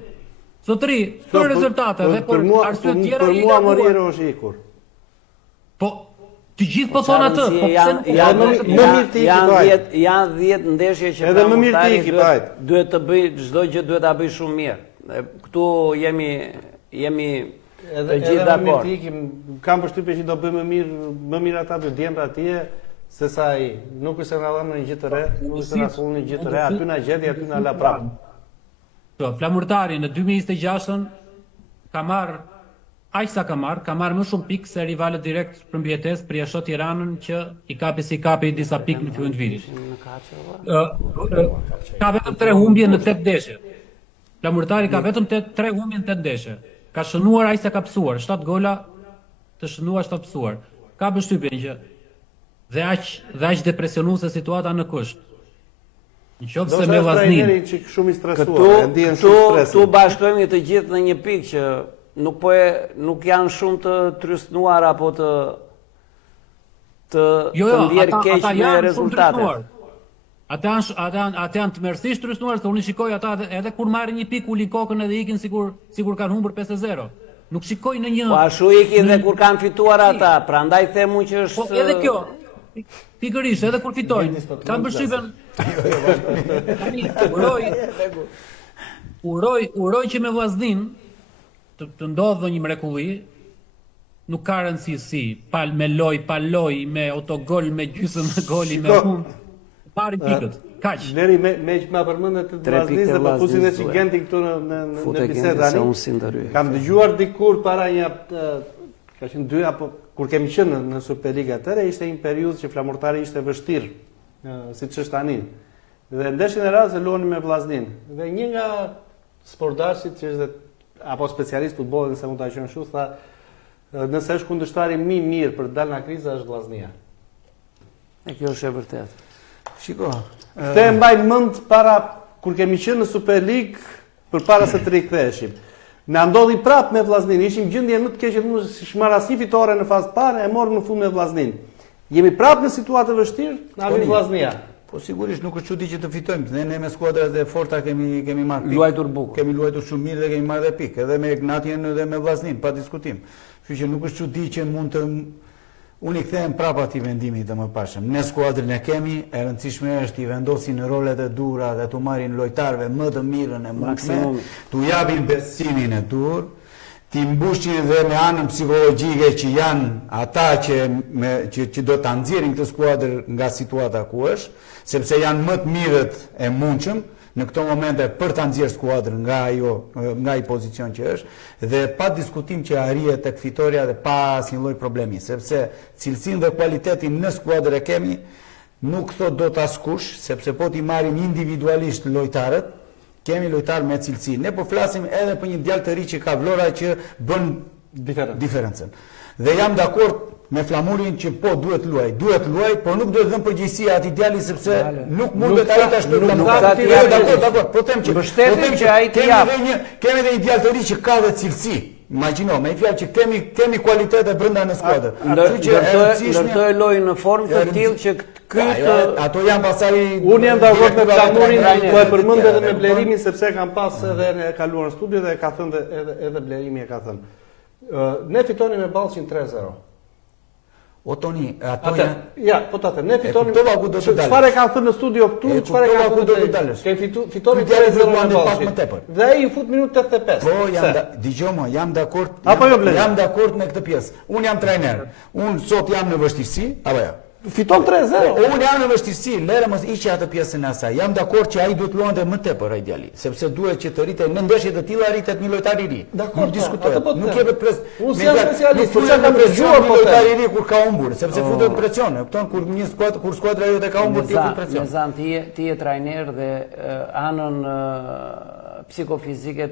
Zotëri, për rezultate dhe për arsye të tjera. Për mua Moriero është ikur. Po të gjithë po thonë atë. Janë 10 ndeshje që edhe më mirë ti ekipajt. Duhet të bëj çdo gjë, duhet ta bëj shumë mirë. Këtu jemi të gjithë dakord. Kam përshtypjen që do bëj më mirë ata dy djemra atje se sa ai. Nuk është se na dhanë një gjë të re, nuk është se na thonë një gjë të re, aty na gjeti, aty na la prapë. Po, Flamurtari në 2026-ën ka marrë aq sa ka marrë më shumë pikë se rivalët direkt për mbijetesë, për jashtë Tiranën që i kapi disa pikë në fillim të vitit. Ka vetëm 3 humbje në 8 ndeshje. Flamurtari ka vetëm 3 humbje në 8 ndeshje. Ka shënuar aq sa ka psuar, 7 gola të shënuar, 7 psuar. Ka përshtypjen që dhe aq depresionuese situata në kusht. Nëse me Vllaznin shumë i stresuar, e ndjen shumë stres. Tu bashkojmë të gjithë në një pikë që nuk janë shumë të trysnuar apo të ndjer keq me rezultatet. Ata janë të mërësisht trysnuar, se unë shikoj ata edhe kur marrin një pikë ulin kokën edhe ikin sikur kanë humbur 5-0. Nuk shikoj në një. Po ashtu ikin dhe kur kanë fituar ata, prandaj themu që është. Po edhe kjo. Pikërisht, edhe kur fitojnë. Kanë përshtypjen. Uroj që me Vllaznin të ndodhë një mrekulli, nuk ka rëndësi si, me loj, pa loj, me autogol, me gjysëm me goli, me hund, parin pikët, kaq. Leri, me që ma përmëndet të Vllaznis dhe më fusin e që Genti këtu në bisedë tani, kam dëgjuar dikur para një, ka qenë 2 apo, kur kemi qenë në Superliga tëre, ishte një periudhë që Flamurtari ishte vështirë, si që është tani. Dhe ndeshjen e radhës e luani me Vllaznin. Dhe një nga sportdarësit që është apo specialist futbolli, nëse mund ta quajmë kështu, tha nëse është kundërshtari më i mirë për të dalë nga kriza është Vllaznia. E kjo është e vërtet. Shiko. Këtë e mbaj mend para kur kemi qenë në Super League përpara se të riktheheshim. Na ndodhi prapë me Vllaznin, ishim gjendje më të keqe, nuk shmarr asnjë fitore në fazë parë, e morëm në fund me Vllaznin. Jemi prapë në situatë të vështirë, na vjen Vllaznia. Po sigurisht nuk është çudi që të fitojmë. Ne me skuadrat e forta kemi marrë pikë. Luajtur bukur. Kemi luajtur shumë mirë dhe kemi marrë dhe pikë, edhe me Ignatien edhe me Vllaznin, pa diskutim. Kështu që nuk është çudi që mund të unë i kthehem prapë atij vendimi të mëparshëm. Ne skuadrën e kemi, e rëndësishme është i vendosin në rolet e dura dhe tu marrin lojtarëve më të mirën e mundshme, tu japin besimin e dur, ti mbushin dhe me anën psikologjike që janë ata që do ta nxjerrin këtë skuadër nga situata ku është, sepse janë më të mirët e mundshëm në këto momente për ta nxjerrë skuadrën nga ai pozicion që është dhe pa diskutim që arrihet tek fitoria dhe pa asnjë lloj problemi, sepse cilësinë dhe kualitetin në skuadër e kemi, nuk thot dot askush, sepse po ti marrim individualisht lojtarët, kemi lojtarë me cilësi. Ne po flasim edhe për një djalë të ri që ka vlora që bën diferencën. Dhe jam dakord me flamurin që po duhet luaj, por nuk duhet dhënë përgjegjësi atij djali sepse nuk mundet ai ta shpërflamë. Dakord, po them që ai të jap. Kemi edhe një djalë të ri që ka dhe cilësi. Imagjino, me fjalë që kemi kualitete brenda në skuadër. Ndërtoj lojë në formë të tillë që ato janë pasaj. Unë jam dakord me flamurin, po e përmend edhe me Blerimin sepse kam pas edhe në kaluar në studio dhe ka thënë edhe Blerimi e ka thënë. Ne fitonim me Ballshin 3-0. O Toni, ato janë... Ja, po të atë, ne fitonim... Çfarë Çfarë kanë thënë në studio këtu, çfarë kanë thënë do të dalësh? Fitonim 3-0 me Ballshin. Dhe ai i fut minutë 85. Po, dëgjoj, jam dakord. Apo jo, Bleri? Jam dakord me këtë pjesë. Unë jam trajner. Unë sot jam në vështirësi, apo jo? Fiton 3-0. Unë jam në vështirësi, lere mos hiqë atë pjesën e asaj. Jam dakord që ai duhet luante më tepër ai djali, sepse duhet që të rritet në ndeshje të tilla rritet një lojtar i ri. Nuk diskutohet. Nuk jepet pres. Unë jam specialist, por çka kam dëgjuar po lojtar i ri kur ka humbur, sepse futet presione. Kupton kur skuadra jote ka humbur ti fut presion. Nezan, ti je trajner dhe anën psikofizike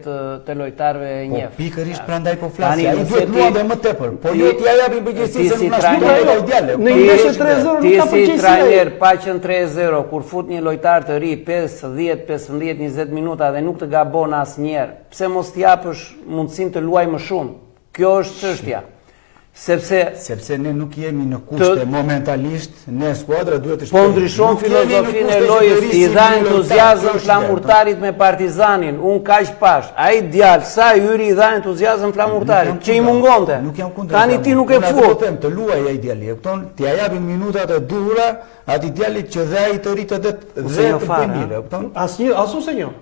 të lojtarëve e njeh. Po pikërisht prandaj po flas. Ai duhet luante më tepër. Po jo ti ja japin përgjegjësi se na shkruaj ai djalë. Në ndeshje 3-0 nuk ka përgjegjësi. Ti si trajner pa qenë 3-0 kur fut një lojtar të ri 5, 10, 15, 20 minuta dhe nuk të gabon asnjëherë, pse mos t'i japësh mundësinë të luaj më shumë? Kjo është çështja. Sepse ne nuk jemi në kushte momentalisht, ne skuadra duhet të shpejtojmë. Po ndryshon filozofinë e lojës, i dha entuziazëm flamurtarit me Partizanin, unë kaq pash. Ai djalë sa hyri i dha entuziazëm flamurtarit, që i mungonte. Tani ti nuk e fut. Të luaj ai djali, e kupton? Ti ja japin minutat e duhura atij djalit që dhe ai të rritet dhe të mirë, e kupton? Asu se një.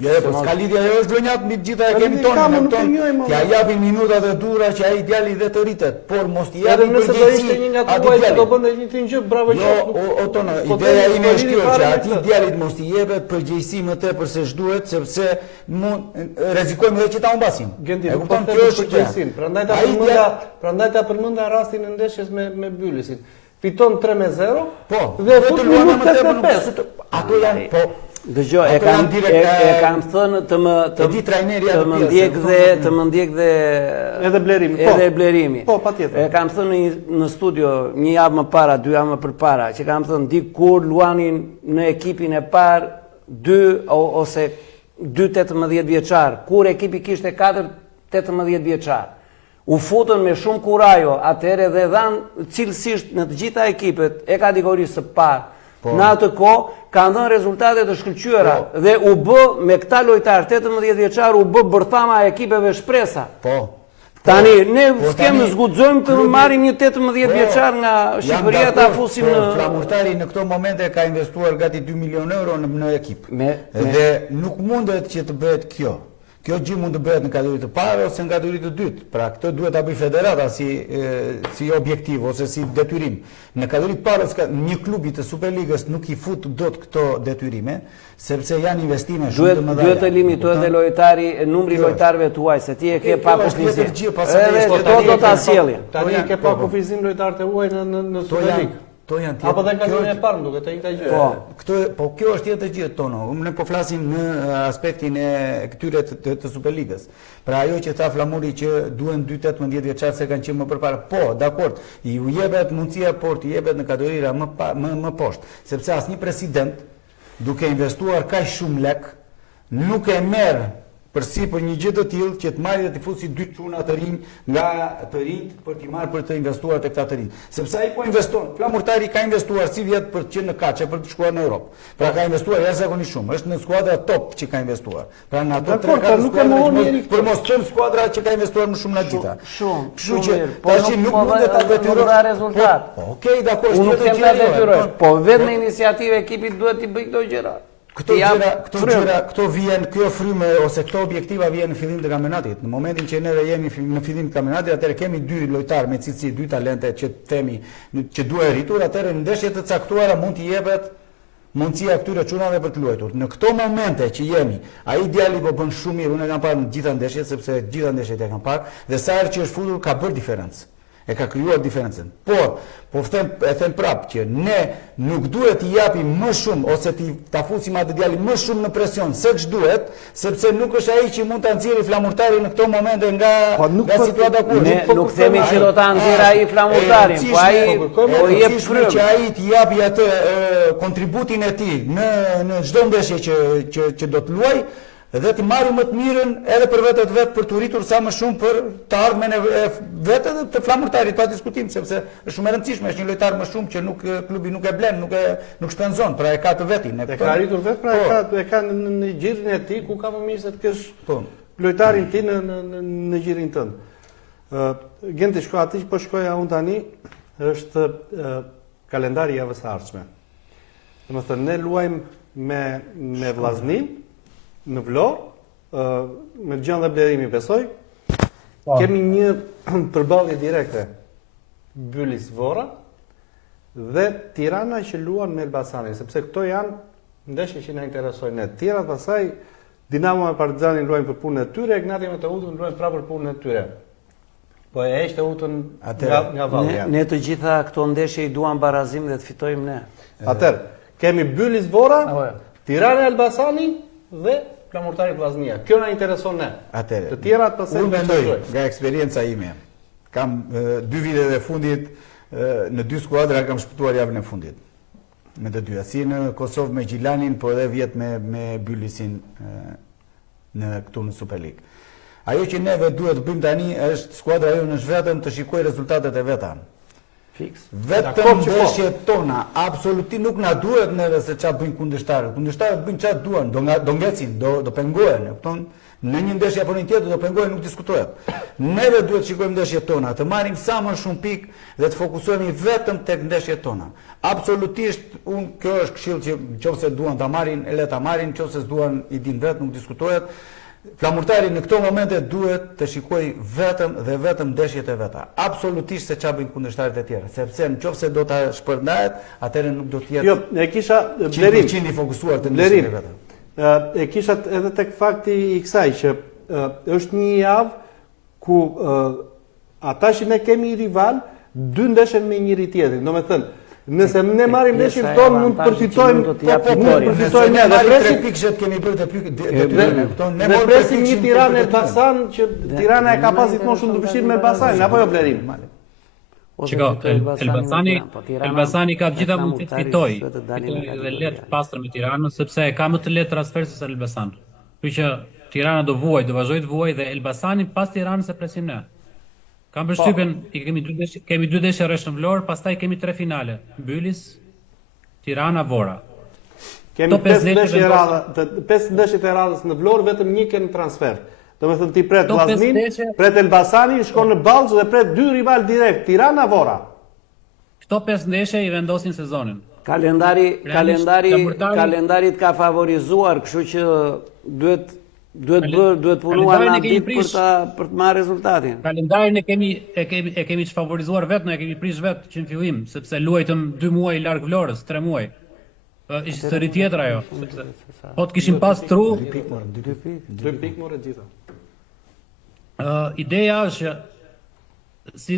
Jo, po s'ka lidhja, ajo është gjonjat mbi të gjitha e kemi tonë, t'ia japin minutat e dura që ai djali dhe të rritet, por mos t'i japin përgjegjësi. Nëse do ishte një nga tuajt do bënte një gjë, bravo qoftë. Jo, o tonë, ideja ime është kjo që atij djalit mos t'i jepet përgjegjësi më tepër se ç'duhet, sepse mund rrezikojmë edhe që ta humbasim. E kupton, kjo është përgjegjësinë. Prandaj ta përmenda rastin e ndeshjes me Bylisin. Fiton 3-0, dhe fut minutë 85. Ato janë po. Dëgjoj, e kam thënë të më ndjek dhe edhe Blerimi. Po, patjetër. E kam thënë në studio një javë më para, 2 javë më përpara, që kam thënë dikur luanin në ekipin e parë 2 ose 2 18 vjeçar, kur ekipi kishte 4 18 vjeçar. U futën me shumë kurajo, atëherë dhe dhanë cilësisht në të gjitha ekipet e kategorisë së parë. Në atë kohë kanë dhënë rezultate të shkëlqyera dhe u bë me këta lojtarë 18 vjeçar u bë bërthama e ekipeve shpresa. Tani ne kemë zguxojmë të marrim një 18 vjeçar nga Shqipëria ta fusim në flamurtari në këto momente ka investuar gati 2 milionë euro në ekip. Dhe nuk mundet që të bëhet kjo. Kjo gjë mund të bëhet në kategori të parë ose në kategori të dytë. Pra këtë duhet ta bëj federata si objektiv ose si detyrim. Në kategori të parë një klubi të Superligës nuk i fut dot këto detyrime, sepse janë investime shumë të mëdha. Duhet të limitohet dhe lojtari, numri lojtarëve tuaj, se ti e ke pa kufizim. Edhe do ta sjellin. Tani e ke pa kufizim lojtarët e huaj në Superligë. Këto janë Apo dhe kazimin e parë, duke të njëjta gjë. Po kjo është jetë e gjithë tono. Ne po flasim në aspektin e këtyre të Superligës. Pra ajo që tha Flamuri që duhen 2-18 vjeçar se kanë qenë më përpara. Po, dakord, i u jepet mundësia por të jepet në kategorira më poshtë, sepse asnjë president duke investuar kaq shumë lek nuk e merr për një gjë të tillë që të marrë dhe të fusi 2 çuna të rinj nga të rinjt për t'i marrë për të investuar tek këta të rinj. Sepse ai po investon. Flamurtari ka investuar si vjet për të qenë në Kaçe për të shkuar në Europë. Pra ka investuar jashtëzakonisht shumë. Është në skuadra top që ka investuar. Pra në ato 3-4 skuadra për mos të skuadra që ka investuar më shumë nga gjitha. Shumë. Kështu që tash nuk mund të ta detyroj rezultat. Okej, dakor, unë nuk them ta detyroj. Po vetëm iniciativë ekipit duhet t'i bëj këto gjëra. Këto vjen, kjo frymë ose këto objektiva vjen në fillim të kampionatit. Në momentin që neve jemi në fillim të kampionatit, atëherë kemi 2 lojtarë me cilësi, 2 talente që themi që duhet rritur, atëherë në ndeshje të caktuara mund t'i jepet mundësia këtyre çunave për të luajtur. Në këto momente që jemi, ai djali po bën shumë mirë, unë e kam parë në gjitha ndeshjet sepse gjitha ndeshjet e kam parë dhe sa herë që është futur ka bërë diferencë. E ka krijuar diferencën. Por, e them prapë që ne nuk duhet t'i japim më shumë ose ta fusim atë djalin më shumë në presion se ç'duhet, sepse nuk është ai që mund ta nxjerrë Flamurtarin në këto momente nga situata kur. Ne nuk themi që do ta nxjerrë ai Flamurtarin, po ai po jep frymë që ai t'i japi atë kontributin e tij në çdo ndeshje që do të luajë dhe të marrë më të mirën edhe për vetët vetë për të rritur sa më shumë për të ardhmen e vetë dhe të Flamurtarit pa diskutim, sepse është shumë e rëndësishme, është një lojtar më shumë që klubi nuk e blen, nuk shpenzon, pra e ka të vetin. E ka rritur vetë, pra e ka në gjirin e tij ku ka më mirë se të kesh lojtarin ti në gjirin tënd. Genti shko aty që po shkoja unë tani është kalendari javës së ardhshme. Domethënë ne luajmë me Vllaznin në Vlorë, me Gjan dhe Blerimi besoj, kemi një përballje direkte Bylis Vora dhe Tirana që luan me Elbasanin, sepse këto janë ndeshje që na interesojnë ne. Tjerat pasaj Dinamo me Partizanin luajnë për punën e tyre, Ignati me Teutën luajnë prapë për punën e tyre. Po e heq Teutën nga valli. Ne të gjitha këto ndeshje i duam barazim dhe të fitojmë ne. Atëherë, kemi Bylis Vora, Tirana Elbasani dhe Flamurtari Vllaznia. Kjo na intereson ne. Atëherë. Të tjerat pastaj unë mendoj nga eksperienca ime. Kam 2 vitet e fundit në 2 skuadra kam shpëtuar javën e fundit. Me të dyja, si në Kosovë me Gjilanin, po edhe vjet me Bylisin këtu në Super League. Ajo që neve duhet të bëjmë tani është skuadra jonë është vetëm të shikojë rezultatet e veta. Vetëm ndeshjet tona, absolutisht nuk na duhet neve se çfarë bëjnë kundërshtarët. Kundërshtarët bëjnë çfarë duan, do ngecin, do pengohen, e kupton? Në një ndeshje apo në një tjetër do pengohen, nuk diskutohet. Neve duhet të shikojmë ndeshjet tona, të marrim sa më shumë pikë dhe të fokusohemi vetëm tek ndeshjet tona. Absolutisht, kjo është këshill që nëse duan ta marrin, le ta marrin, nëse s'duan i din vetë, nuk diskutohet. Flamurtari në këto momente duhet të shikoj vetëm dhe vetëm ndeshjet e veta. Absolutisht se çfarë bëjnë kundërshtarët e tjerë, sepse nëse do ta shpërndahet, atëherë nuk do të jetë. Jo, e kisha Blerim 100% i fokusuar te ndeshjet e veta. E kisha edhe tek fakti i kësaj që është një javë ku ata që ne kemi rival 2 ndeshën me njëri tjetrin. Domethënë, nëse ne marrim ndeshjen tonë mund të përfitojmë, ne presim pikëshet kemi bërë të ne presim një Tiranë Elbasan që Tirana e ka pasur gjithmonë shumë të vështirë me Elbasanin, apo jo Blerim? Çka, Elbasani ka gjitha mundësi të fitojë dhe lehtë pastër me Tiranën sepse ka më të lehtë transfer se Elbasan. Kështu që Tirana do vuajë, do vazhdojë të vuajë dhe Elbasani pas Tiranës e presim ne. Kam përshtypjen, kemi 2 ndeshje rresht në Vlorë, pastaj kemi 3 finale. Bylis, Tirana, Vora. Kemi 5 ndeshje të radhës në Vlorë, vetëm 1 kemi transfer. Domethënë ti pret Vllaznin, pret Elbasanin, shkon në Ballx dhe pret 2 rival direkt, Tirana, Vora. Këto 5 ndeshje i vendosin sezonin. Kalendarit ka favorizuar, kështu që duhet punuar në ditë për të marrë rezultatin. Kalendarin e kemi favorizuar vetë, ne e kemi prish vetë që në fillim, sepse luajtëm 2 muaj larg Vlorës, 3 muaj. Ishte histori tjetër ajo. Po të kishim pas tru 2 pikë morë gjitha. Ideja është që si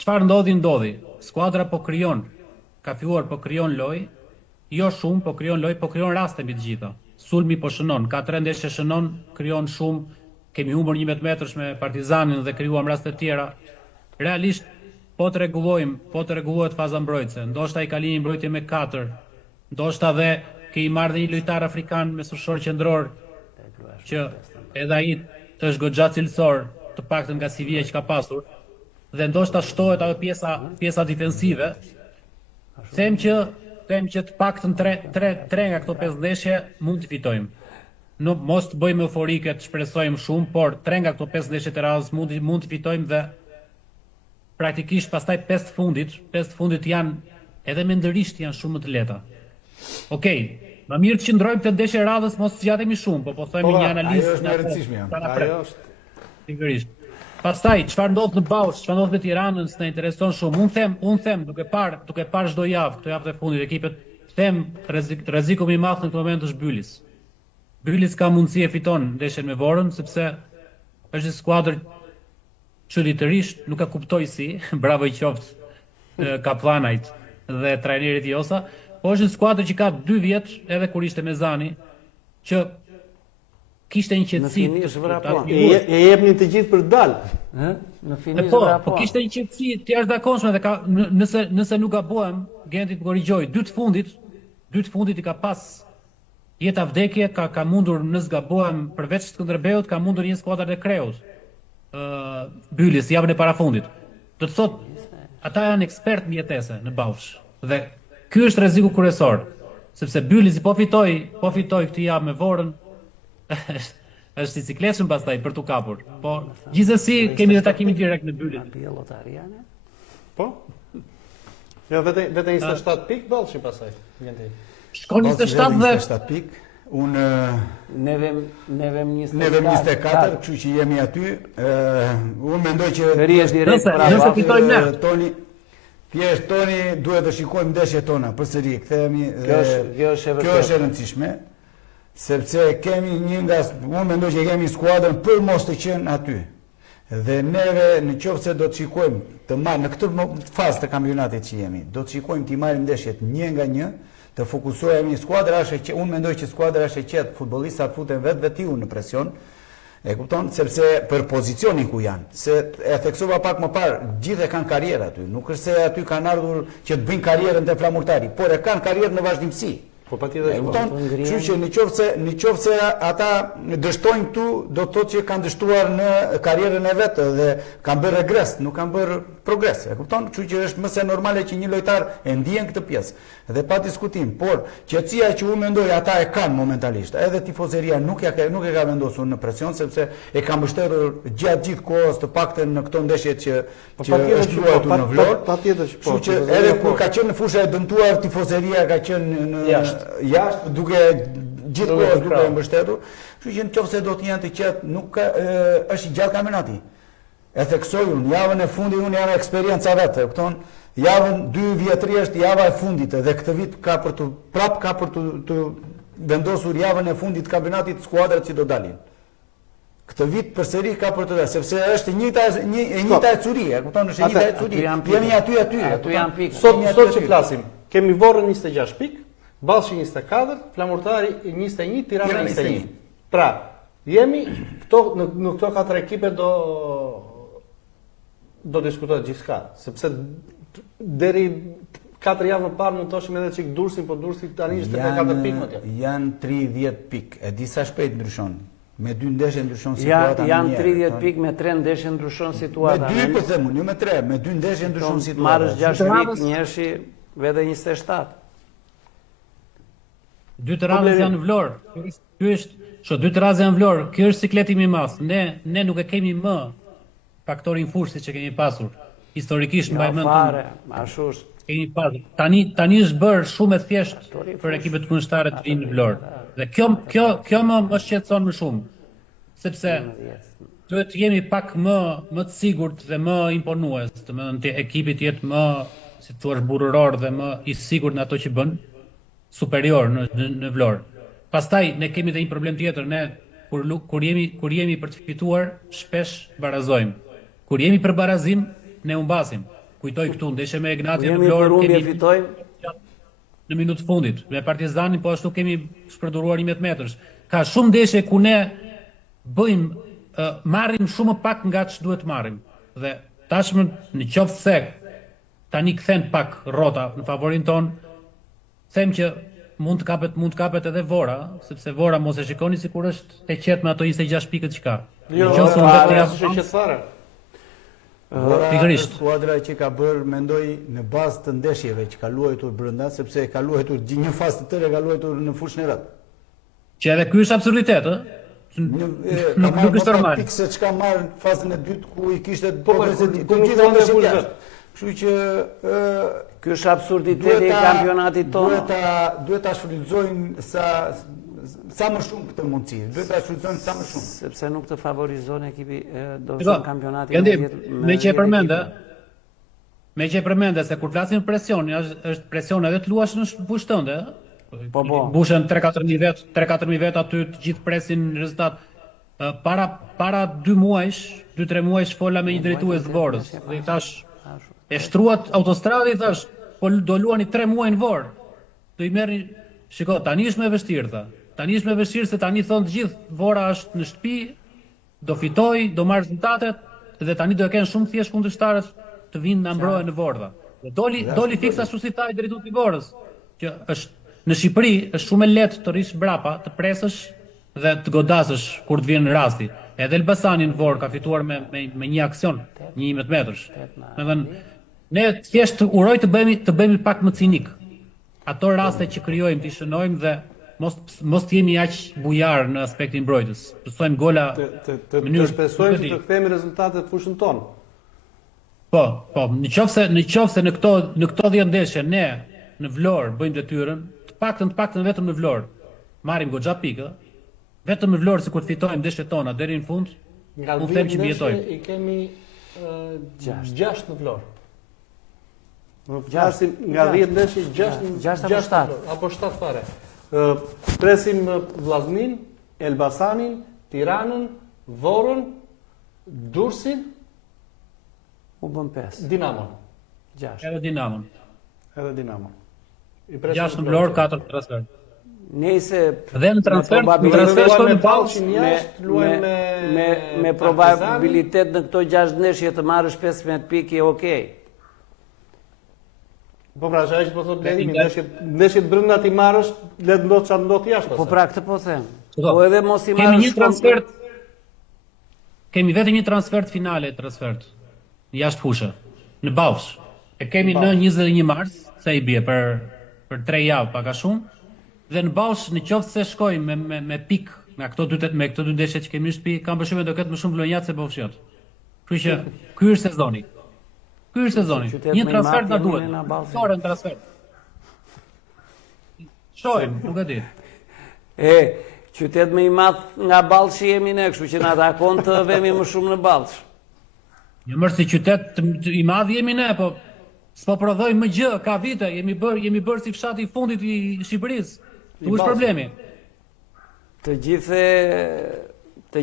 çfarë ndodhi, skuadra po krijon ka filluar po krijon lojë, jo shumë, po krijon lojë, po krijon raste mbi të gjitha. Sulmi po shënon, ka 3 ndeshje shënon, krijon shumë, kemi humbur 11 metrash me Partizanin dhe krijuam raste të tjera. Realisht po të rregullohet faza mbrojtëse, ndoshta i ka linjë mbrojtje me 4, ndoshta dhe kemi marrë dhe një lojtar afrikan me sushor qendror që edhe ai është goxha cilësor, të paktën nga CV-ja që ka pasur, dhe ndoshta shtohet ajo pjesa defensive. Them që të paktën 3 nga këto 5 ndeshje mund të fitojmë. Mos të bëjmë euforike, të shpresojmë shumë, por 3 nga këto 5 ndeshje të radhës mund të fitojmë dhe praktikisht pastaj 5 fundit janë edhe mendërisht janë shumë më të lehta. Okej, më mirë të qëndrojmë të ndeshje radhës, mos zgjatemi shumë, po thojmë një analizë. Ajo është e rëndësishme. Ajo është sigurisht. Pastaj, çfarë ndodh në Baush, çfarë ndodh me Tiranën, s'na intereson shumë. Unë them, duke parë çdo javë, këto javë të fundit ekipet, them rreziku më i madh në këtë moment është Bylis. Bylis ka mundësi e fiton ndeshjen me Vorën, sepse është një skuadër çuditërisht, nuk e kuptoj si, bravo i qoftë kaplanajt dhe trajnerit Josa, po është një skuadër që ka 2 vjet, edhe kur ishte Mezani, që kishte një qetësi. E jepni të gjithë për dal. Në finish vrapon. Po kishte një qetësi të jashtëzakonshme dhe nëse nuk gabohem, Genti të korrigjoj, 2 të fundit i ka pas jeta vdekje, ka mundur në zgabohem përveç Skënderbeut, ka mundur një skuadër e Kreut. Bylis javën e parafundit. Do të thotë, ata janë ekspert mjetese në Baush. Dhe ky është rreziku kryesor, sepse Bylis po fitoi këtë javë me Vorën. Është i cikletshëm pastaj për tu kapur. Po gjithsesi kemi dhe takimin direkt në Bylis. Po? Jo, vetëm 27 pikë Ballshi pastaj. Shkon 27 dhe 27 pikë. Unë neve 24, kështu që jemi aty. Unë mendoj që nëse fitojmë ne. Toni duhet të shikojmë ndeshjet tona përsëri. Kthehemi. Kjo është e rëndësishme. Sepse kemi unë mendoj që kemi skuadrën për mos të qenë aty. Dhe neve në qoftë se do të shikojmë të marrë në këtë fazë të kampionatit që jemi, do të shikojmë të marrim ndeshjet 1 nga 1, të fokusohemi skuadra që unë mendoj që skuadra është e qetë, futbollistat futen vetiu në presion. E kupton, sepse për pozicionin ku janë, se e theksova pak më parë, gjithë e kanë karrierë aty, nuk është se aty kanë ardhur që të bëjnë karrierën te flamurtari, por e kanë karrierë në vazhdimsi. Po patjetër. Kështu që në qoftë se ata dështojnë këtu, do të thotë që kanë dështuar në karrierën e vetë dhe kanë bërë regres, nuk kanë bërë progres. E kupton? Kështu që është më se normale që një lojtar e ndjen këtë pjesë. Dhe pa diskutim, por qetësia që unë mendoj ata e kanë momentalisht. Edhe tifozeria nuk e ka vendosur në presion sepse e ka mbështetur gjatë gjithë kohës të paktën në këto ndeshje që është luajtur në Vlorë. Patjetër që po. Kështu që edhe kur ka qenë në fushë e dëmtuar, tifozeria ka qenë në jashtë duke gjithkohës duke e mbështetur. Kështu që nëse do të jenë të qetë, nuk është gjatë kampionati. E theksoj unë, javën e fundit unë jam eksperjenca vetë, e kupton? Javën 2 vjetri është java e fundit dhe këtë vit ka për të vendosur javën e fundit të kampionatit skuadrat që do dalin. Këtë vit përsëri ka për të dalë, sepse është e njëjta e curi, e kupton, është e njëjta e curi. Jemi aty. Aty janë pikë. Sot që flasim, kemi Vorrën 26 pikë, Ballshi 24, Flamurtari 21, Tirana 21. Pra, jemi në këto 4 ekipe do diskutohet gjithçka, sepse deri 4 javë më parë mund të thoshim edhe çik Durrësin, po Durrësi tani është 34 pikë më tepër. Janë 30 pikë, e disa shpejt ndryshon. Me 2 ndeshje ndryshon situata. Janë 30 pikë, me 3 ndeshje ndryshon situata. Me 2 po them unë, jo me 3, me 2 ndeshje ndryshon situata. Marrësh 6 pikë, njëshi vete 27. 2 të radhës janë në Vlorë. Ky është 2 të radhës janë në Vlorë. Ky është sikleti më i madh. Ne nuk e kemi më faktorin fushë që kemi pasur. Historikisht mbaj mend. Fare, ashtu është. Kemi pasur. Tani është bërë shumë e thjeshtë për ekipet kundërshtare të vinë në Vlorë. Dhe kjo më shqetëson më shumë, sepse duhet të jemi pak më të sigurt dhe më imponues, të ekipi të jetë më, si thua, burrëror dhe më i sigurt në ato që bën, superior në Vlorë. Pastaj ne kemi edhe një problem tjetër, ne kur jemi për të fituar, shpesh barazojmë. Kur jemi për barazim, ne humbasim. Kujtoj këtu ndeshje me Egnatia në Vlorë, kemi fitojmë. në minutë fundit. Me Partizanin po ashtu kemi shpërdoruar 11 metrësh. Ka shumë ndeshje ku ne marrim shumë pak nga që duhet marrim. Dhe tashmë në qoftë se tani kthen pak rrota në favorin ton, them që mund të kapet edhe Vora, sepse Vora mos e shikoni sikur është e qetë me ato 26 pikët që ka. Jo, është qetë fare. Pikërisht. Skuadra që ka bërë, mendoj, në bazë të ndeshjeve që ka luajtur brenda, sepse ka luajtur një fazë të tërë, ka luajtur në fushën e vet. Që edhe ky është absurditet, ë? Nuk është normal. Pikë se çka marr në fazën e dytë ku i kishte të gjitha ndeshjet. Kështu që ky është absurditeti i kampionatit tonë. Duhet ta shfrytëzojnë sa më shumë këtë mundësi. Duhet ta shfrytëzojnë sa më shumë. Sepse nuk të favorizon ekipi do të kampionati me që e përmende se kur flasim presion, është presion edhe të luash në fushë tënde. Po. Bushen 3-4 mijë vet aty të gjithë presin rezultat. Para 2 muajsh, 2-3 muajsh fola me një drejtues të Vorës. Dhe i thash e shtruat autostradë, i thash, po do luani 3 muaj në Vorë. Do i merrni, shiko, tani është më e vështirë tha. Tani është më e vështirë se tani thonë të gjithë, Vora është në shtëpi, do fitoj, do marrë rezultatet, dhe tani do e kenë shumë thjesht kundërshtarët të vinë na mbrojnë në Vorë. Dhe doli fiksa ashtu si tha i drejtuesi i Vorës, që është në Shqipëri është shumë e lehtë të rish brapa, të presësh dhe të godasësh kur të vjen rasti. Edhe Elbasani në Vorë ka fituar me një aksion, një 11 metrësh. Domethënë, ne thjesht uroj të bëhemi pak më cinik. Ato raste që krijojmë, t'i shënojmë dhe mos të jemi aq bujar në aspektin mbrojtës. Të sojmë gola të shpresojmë të kthejmë rezultatet në fushën tonë. Po, në qoftë se në këto 10 ndeshje ne në Vlorë bëjmë detyrën, të paktën vetëm në Vlorë marrim goxha pikë, vetëm në Vlorë sikur të fitojmë ndeshjet tona deri në fund, unë them që mbijetojmë. I kemi 6 në Vlorë. Flasim nga 10 ndeshje 6 apo 7 fare. Presim Vllaznin, Elbasanin, Tiranën, Vorën, Durrësin, u bën 5. Dinamon. 6. Edhe Dinamon. 6 në Vlorë, 4 transfer. Nëse dhe në transfer shkojmë në Ballë me probabilitet në këto 6 ndeshje të marrësh 15 pikë, okay. Po pra, që po thot Blerimi, ndeshjet brenda ti marrësh, le të ndodh çfarë ndodh jashtë. Po pra, këtë po them. Po edhe mos i marrësh. Kemi një transfer. Kemi vetëm një transfer finale transfert. Jashtë fushë, në Ballsh. E kemi në 21 mars, se i bie për 3 javë pak a shumë. Dhe në Ballsh, në qoftë se shkojmë me pik nga këto dy ndeshje që kemi në shtëpi, kam përshtypjen do ketë më shumë vlonjat se bofshiot. Kështu që ky është sezoni. Një transfer na duhet. Sorën transfer. Shojmë, nuk e di. Qytet më i madh nga Ballshi jemi ne, kështu që na takon të vemi më shumë në Ballsh. Jo më si qytet i madh jemi ne, po s'po prodhojmë më gjë, ka vite, jemi bërë si fshati i fundit i Shqipërisë. Tu është problemi. Të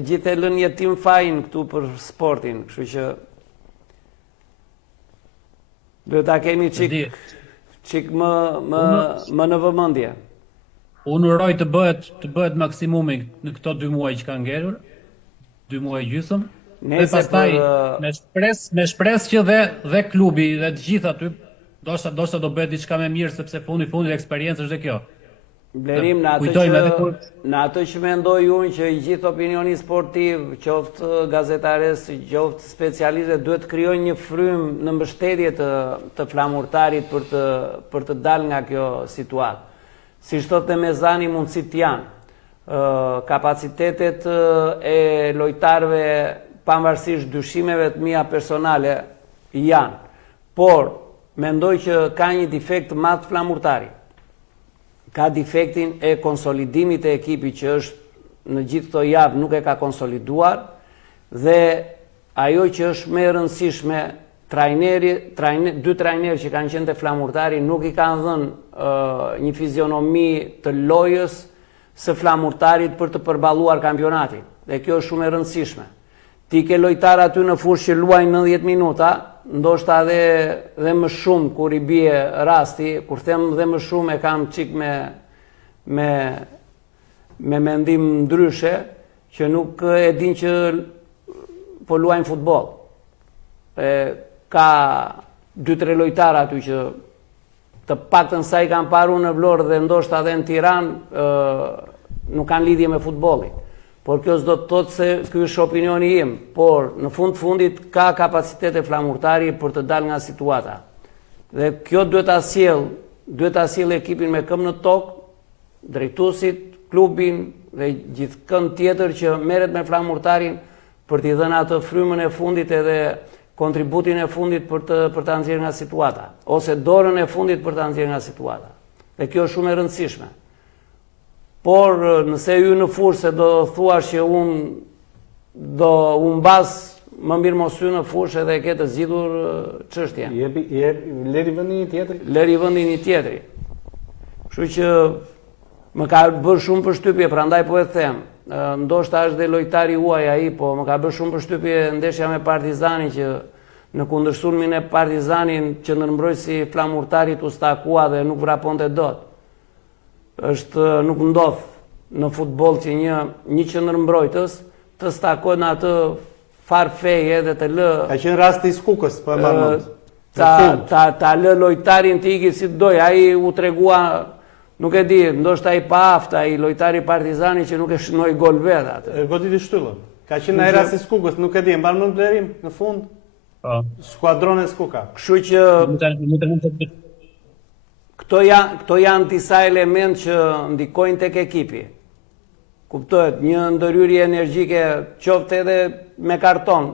gjithë lënë jetim fajin këtu për sportin, kështu që duhet ta kemi çik më në vëmendje. Unë uroj të bëhet maksimumi në këto 2 muaj që kanë ngelur, 2 muaj gjysmë. Dhe pastaj me shpresë që dhe klubi dhe të gjithë aty ndoshta do bëhet diçka më mirë sepse fundit eksperiencë është dhe kjo. Blerim në atë që mendoj unë që i gjithë opinioni sportiv, qoftë gazetares, qoftë specialiste, duhet të krijojnë një frym në mbështetje të flamurtarit për të dalë nga kjo situatë. Si thot e Mezani, mundësit janë. Kapacitetet e lojtarëve pavarësisht dyshimeve të mia personale janë. Por mendoj që ka një defekt madh flamurtari. Ka defektin e konsolidimit e ekipi që është në gjithë këto javë nuk e ka konsoliduar dhe ajo që është më e rëndësishme, dy trajnerë që kanë qenë te flamurtari nuk i kanë dhënë një fizionomi të lojës së flamurtarit për të përballuar kampionatin. Dhe kjo është shumë e rëndësishme. Ti ke lojtar aty në fushë që luajnë 90 minuta ndoshta dhe më shumë kur i bie rasti, kur them dhe më shumë e kam çik me mendim ndryshe, që nuk e din që po luajnë futboll. Ka 2-3 lojtarë aty që të paktën sa i kanë paru në Vlorë dhe ndoshta edhe në Tiranë, nuk kanë lidhje me futbollin. Por kjo s'do të thotë se ky është opinioni im, por në fundit ka kapacitete flamurtari për të dalë nga situata. Dhe kjo duhet ta sjell ekipin me këmbë në tokë, drejtuesit, klubin dhe gjithkënd tjetër që merret me flamurtarin për t'i dhënë atë frymën e fundit edhe kontributin e fundit për ta nxjerrë nga situata, ose dorën e fundit për ta nxjerrë nga situata. Dhe kjo është shumë e rëndësishme. Por nëse ju në fushë do thuash që unë mbas më mirë mos hy në fushë edhe e ke të zgjidhur çështjen. Leri vendin një tjetri? Leri vendin një tjetri. Kështu që më ka bërë shumë përshtypje, prandaj po e them. Ndoshta është dhe lojtari huaj ai, po më ka bërë shumë përshtypje ndeshja me Partizanin, që në kundërshturmin e Partizanin që ndërmbrojtësi flamurtarit u stakua dhe nuk vraponte dot. Nuk ndodh në futboll që një qendërmbrojtës të stakohet në atë farfeje dhe të lë. Ka qenë rasti i Skukës, po e marr mend. Ta lë lojtarin të ikë si doj, ai u tregua, nuk e di, ndoshta ai pa aftë, ai lojtari Partizani që nuk e shënoi gol vet atë. Goditi shtyllën. Ka qenë ai rasti i Skukës, nuk e di, mban mend Blerim në fund. Po. Skuadroni Skuka. Kështu që Këto janë disa element që ndikojnë tek ekipi. Kuptohet, një ndërhyrje energjike, qoftë edhe me karton,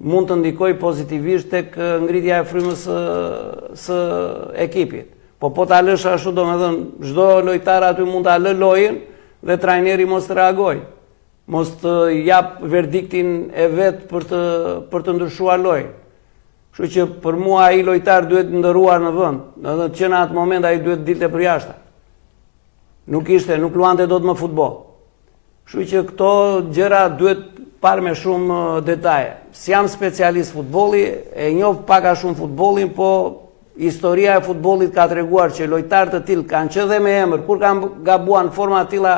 mund të ndikojë pozitivisht tek ngritja e frymës së ekipit. Po ta lësh ashtu, domethënë, çdo lojtar aty mund ta lë lojën dhe trajneri mos të reagojë. Mos të jap verdiktin e vet për të ndryshuar lojën. Kështu që për mua ai lojtar duhet ndëruar në vend, edhe që në atë moment ai duhet dilte për jashtë. Nuk luante dot më futboll. Kështu që këto gjëra duhet parë me shumë detaje. S'jam specialist futbolli, e njoh pak a shumë futbollin, po historia e futbollit ka treguar që lojtarë të tillë kanë qenë dhe me emër, kur kanë gabuar në forma të tilla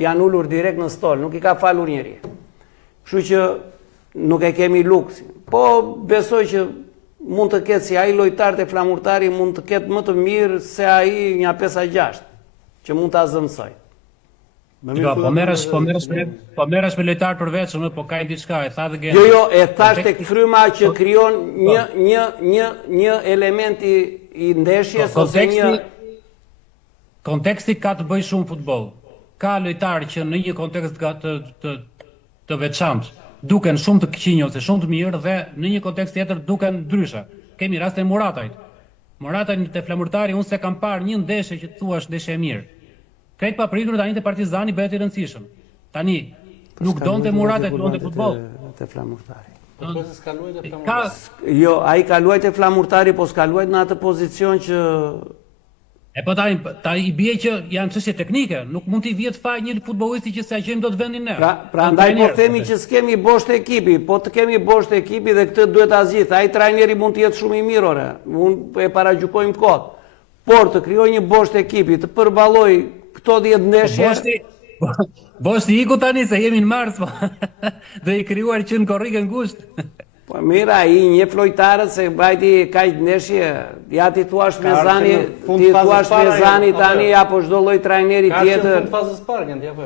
janë ulur direkt në stol, nuk i ka falur njeri. Kështu që nuk e kemi luksin. Po besoj që mund të ketë si ai lojtar të flamurtari mund të ketë më të mirë se ai një 5-6 që mund ta zëmsoj. Po merresh me lojtar përveçëm, po ka diçka, e tha dhe Geni. Jo, e thash tek fryma që krijon një element i ndeshjes ose një konteksti ka të bëjë shumë futboll. Ka lojtarë që në një kontekst të veçantë duken shumë të këqinj ose shumë të mirë dhe në një kontekst tjetër duken ndryshe. Kemi rastin e Muratajt. Muratajt te flamurtari unë se kam parë një ndeshje që thuash ndeshje e mirë. Krejt papritur tani te Partizani bëhet i rëndësishëm. Tani nuk donte Muratajt, donte futboll. Te flamurtari. Po se ska luajë te flamurtari. Jo, ai ka luajë te flamurtari, po ska luajë në atë pozicion që po ta i bie që janë çështje teknike, nuk mund t'i vihet faj një futbollisti që se gjejmë dot vendin ne. Pra ndaj po themi që s'kemi boshtë ekipi, po të kemi boshtë ekipi dhe këtë duhet ta zgjidh. Ai trajneri mund të jetë shumë i mirë, ore. Unë e paragjykojmë kot. Por të krijojë një boshtë ekipi, të përballoj këto 10 ndeshje. Boshti iku tani se jemi në mars, po. Do i krijuar që në korrikën ngushtë. Po mira, ai një lojtarët se bajti kaq ndeshje, ja ti thuash me Zani, tani apo çdo lloj trajneri tjetër. Ka në fazën spargen, ja po.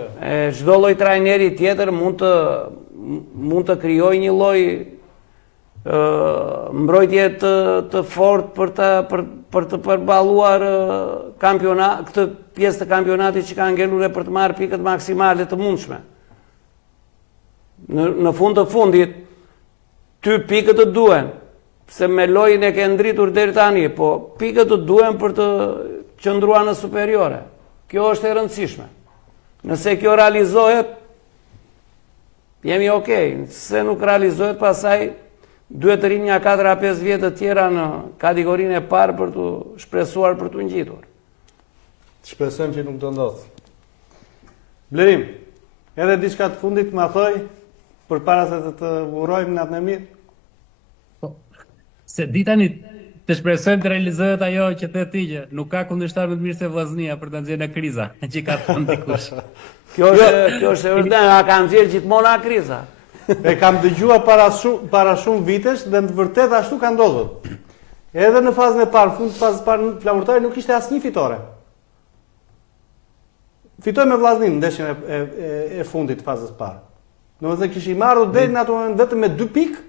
Çdo lloj trajneri tjetër mund të krijojë një lloj mbrojtje të fortë për të përballuar këtë pjesë të kampionatit që ka ngelur dhe për të marrë pikët maksimale të mundshme. Në fund të fundit ty pikët të duen, se me lojën e ke ndritur deri tani, po pikët të duen për të qëndruar në superiore. Kjo është e rëndësishme. Nëse kjo realizohet, jemi okej. Se nuk realizohet, pasaj duhet të rinë nga 4-5 vjetë të tjera në kategorinë e parë për të shpresuar për të ngjitur. Shpresojmë që nuk do ndodhë. Blerim, edhe diçka të fundit ma thoj, për para se të urojmë natë në mirë? Se di tani të shpresojmë të realizohet ajo që the ti që nuk ka kundërshtar më të mirë se Vllaznia për ta nxjerrë nga kriza, që ka thënë dikush. Kjo është e vërtetë, a ka nxjerrë gjithmonë nga kriza. E kam dëgjuar para shumë vitesh dhe në të vërtetë ashtu ka ndodhur. Edhe në fazën e parë, fazën e parë Flamurtari nuk ishte asnjë fitore. Fitoi me Vllaznin në ndeshjen e fundit të fazës parë. Domethënë kishim marrur deri në atë moment vetëm me 2 pikë,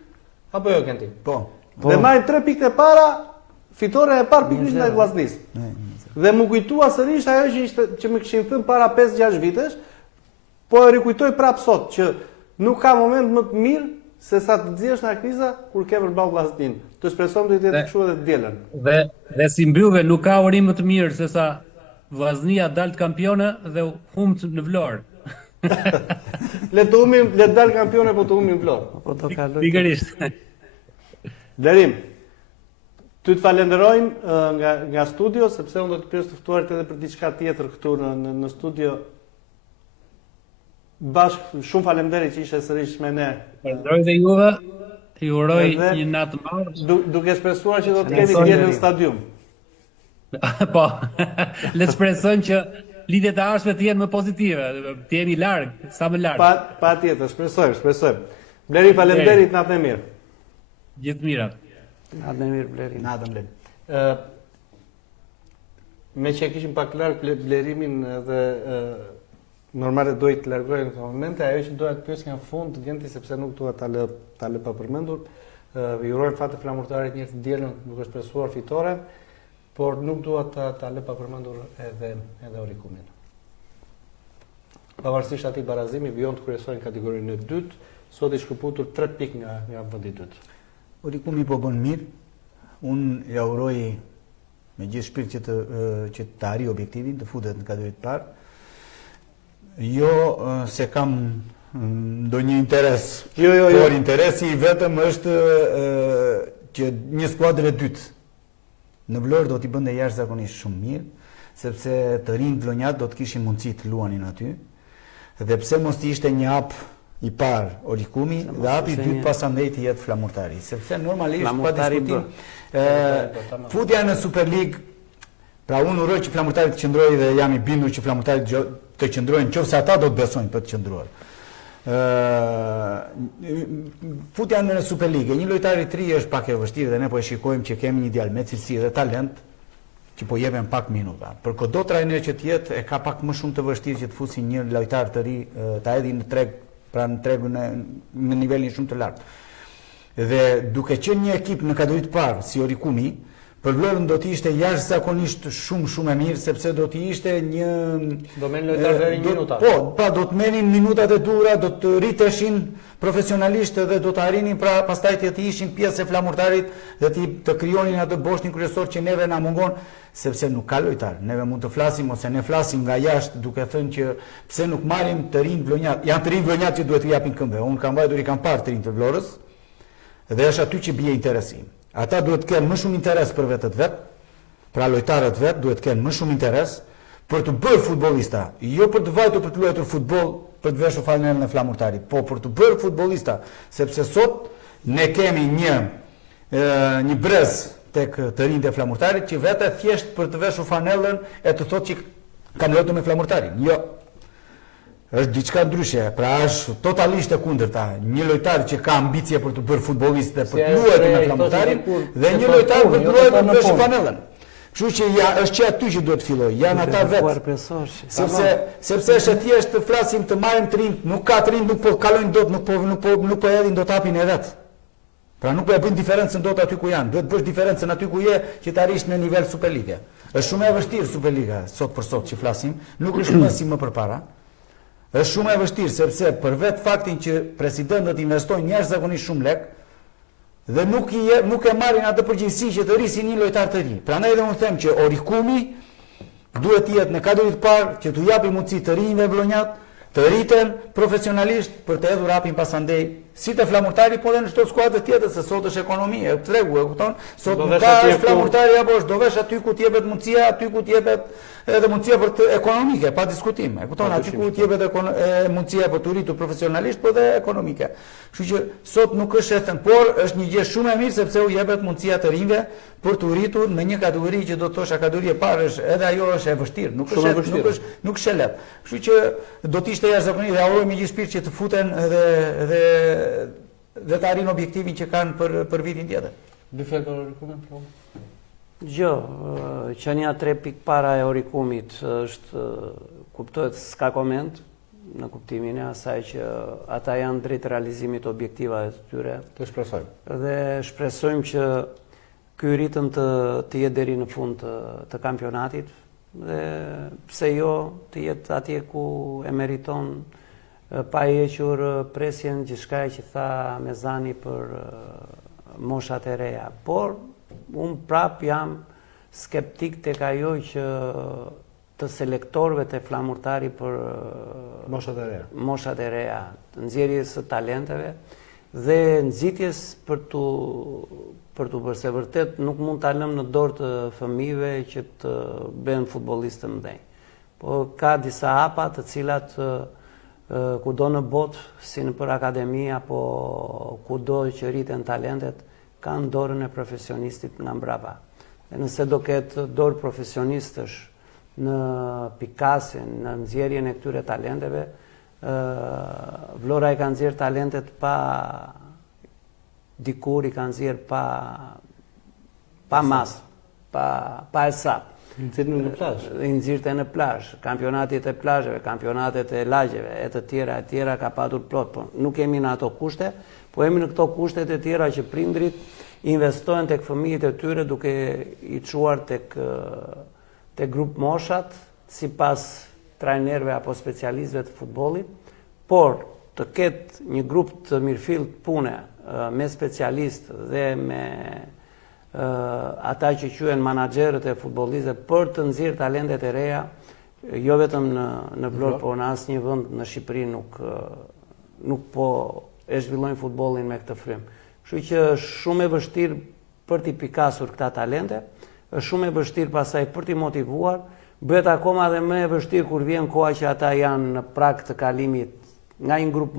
apo jo Kenti? Po. Dhe marrin 3 pikët e para, fitore e parë pikërisht ndaj Vllaznisë. Dhe më kujtua sërish ajo që më kishin thënë para 5-6 vitesh, po e rikujtoj prapë sot që nuk ka moment më të mirë se sa të nxjerrësh nga kriza kur ke përballë Vllaznin. Të shpresojmë të jetë kështu edhe të dielën. Dhe si mbyllve nuk ka urim më të mirë se sa Vllaznia dalt kampione dhe humb në Vlorë. Le të dal kampione po të humbim Vlorë. Po do kaloj. Pikërisht. Blerim, ty të falenderojmë nga studio, sepse unë do të pyes të ftuarit edhe për diçka tjetër këtu në studio. Bashkë, shumë faleminderit që ishe sërish me ne. Falenderoj dhe juve, ju uroj një natë të mbarë. Duke shpresuar që do të kemi dielën në stadium. Po, le të shpresojmë që lidhjet e ardhshme të jenë më pozitive, të jemi larg, sa më larg. Patjetër, shpresojmë. Bleri, faleminderit, natën e mirë. Gjithë mirat. Natën e mirë, Bleri. Natën Bleri. Me që e kishim pak larg Blerimin dhe normale doj të largoj në këtë momente, ajo që doja të pyes nga fund, Genti, sepse nuk dua ta lë pa përmendur, ju uroj fatë Flamurtarit një të dielën duke shpresuar fitore, por nuk dua ta lë pa përmendur edhe Orikumin. Pavarësisht atij barazimi, vijon të kryesoj në kategorinë e dytë, sot i shkëputur 3 pikë nga vendi i dytë. Orikumi po bën mirë. Unë ja uroj me gjithë shpirt që të arrijë objektivin, të futet në kategorinë e parë. Jo se kam ndonjë interes. Jo. Por interesi vetëm është që një skuadër e dytë në Vlorë do t'i bënte jashtëzakonisht shumë mirë, sepse të rinjt vlonjat do të kishin mundësi të luanin aty. Dhe pse mos t'i ishte një hap i parë Orikumi dhe hapi i dytë pasandej të jetë Flamurtari, sepse normalisht pa diskutim futja në Super League, pra unë uroj që Flamurtari të qëndrojë dhe jam i bindur që Flamurtari të qëndrojnë nëse ata do të besojnë për të qëndruar. Futja në Super League, një lojtar i 3 është pak e vështirë dhe ne po e shikojmë që kemi një djalë me cilësi dhe talent që po jepen pak minuta. Për kudo trajner që të jetë, e ka pak më shumë të vështirë që të fusi një lojtar të ri, ta hedhë në treg, pra në tregun në nivelin shumë të lartë. Dhe duke qenë një ekip në kategorisë të parë si Orikumi, për Vlorën do të ishte jashtëzakonisht shumë e mirë, sepse do të ishte një do merrin lojtar deri në minuta. Po, do të merrin minutat e dura, do të rriteshin profesionalisht dhe do të arrinin pra pastaj të ishin pjesë e Flamurtarit dhe të krijonin atë boshtin kryesor që neve na mungon, sepse nuk ka lojtar. Neve mund të flasim ose ne flasim nga jashtë duke thënë që pse nuk marrim të rinj vlonjat. Janë të rinj vlonjat që duhet t'u japin këmbë. Unë kam vajtur i kam parë të rinj të Vlorës dhe është aty që bie interesi. Ata duhet të kenë më shumë interes për vetët vet, pra lojtarët vet duhet të kenë më shumë interes për të bërë futbollista, jo për të vajtur për të luajtur futboll për të veshur fanelën e Flamurtarit, po për të bërë futbollista, sepse sot ne kemi një brez tek të rinjtë e Flamurtarit që vetë thjesht për të veshur fanelën e të thotë që kam luajtur me Flamurtarin. Jo. Është diçka ndryshe, pra është totalisht e kundërta. Një lojtar që ka ambicie për të bërë futbollist dhe për të luajtur me Flamurtarin dhe një lojtar për të luajtur me fanellën. Kështu që është që aty që duhet të filloj, janë ata vetë. Sepse është thjesht të flasim të marrim të rinj, nuk ka të rinj, nuk po kalojnë dot, nuk po hedhin dot hapin e vet. Pra nuk po e bëjnë diferencën dot aty ku janë. Duhet bësh diferencën aty ku je që të arrish në nivel Superliga. Është shumë e vështirë Superliga sot për sot që flasim, nuk është më si më përpara. Është shumë e vështirë sepse për vetë faktin që presidentët investojnë jashtëzakonisht shumë lek dhe nuk e marrin atë përgjegjësi që të rrisin një lojtar të ri. Prandaj edhe unë them që Orikumi duhet të jetë në kategorisë të parë që t'u japi mundësi të rinjve vlonjat të rriten profesionalisht për të hedhur hapin pasandej si të flamurtari, po dhe në çdo skuadër tjetër, se sot është ekonomia, tregu, e kupton? Sot nuk ka flamurtari apo do vesh aty ku t'jepet mundësia, aty ku t'jepet edhe mundësia për të ekonomike, pa diskutim. E kupton, aty ku t'jepet mundësia për të rritur profesionalisht, po dhe ekonomike. Kështu që sot nuk është e thënë, por është një gjë shumë e mirë sepse u jepet mundësia të rinjve për të rritur në një kategori që do të thosha kategori e parë, edhe ajo është e vështirë, nuk është e lehtë. Kështu që do të ishte jashtëzakonisht dhe uroj me gjithë shpirt që të futen dhe të arrin objektivin që kanë për vitin tjetër. Dy fjalë për Orikumin, po. Jo, qenia 3 pikë para e Orikumit është, kuptohet, s'ka koment, në kuptimin e asaj që ata janë drejt realizimit objektivave të tyre. Të shpresojmë. Dhe shpresojmë që ky ritëm të jetë deri në fund të kampionatit dhe pse jo të jetë atje ku e meriton, pa hequr presjen gjithçka që tha Mezani për moshat e reja. Por unë prap jam skeptik tek ajo që të selektorëve të flamurtari për moshat e reja, të nxjerrjes së talenteve dhe nxitjes për të bërë, se vërtet nuk mund ta lëm në dorë të fëmijëve që të bëhen futbollistë të mëdhenj. Po ka disa hapa të cilat kudo në botë, si nëpër akademi apo kudo që rriten talentet, kanë dorën e profesionistit nga mbrapa. Dhe nëse do ketë dorë profesionistësh në pikasin, në nxjerrjen e këtyre talenteve, Vlora i ka nxjerr talentet pa dikur, i ka nxjerr pa mas, pa hesap. Nxirte në plazh, kampionatet e plazheve, kampionatet e lagjeve, e të tjera ka patur plot, po nuk jemi në ato kushte, po jemi në këto kushtet e tjera që prindrit investojnë tek fëmijët e tyre duke i çuar tek grup moshat, sipas trajnerëve apo specialistëve të futbollit, por të ketë një grup të mirëfillt pune me specialistë dhe me ata që quhen menaxherët e futbollistëve për të nxjerrë talentet e reja, jo vetëm në Vlorë, por në asnjë vend në Shqipëri nuk po e zhvillojnë futbollin me këtë frym. Kështu që është shumë e vështirë për t'i pikasur këta talente, është shumë e vështirë pasaj për t'i motivuar, bëhet akoma dhe më e vështirë kur vjen koha që ata janë në prag të kalimit nga një grup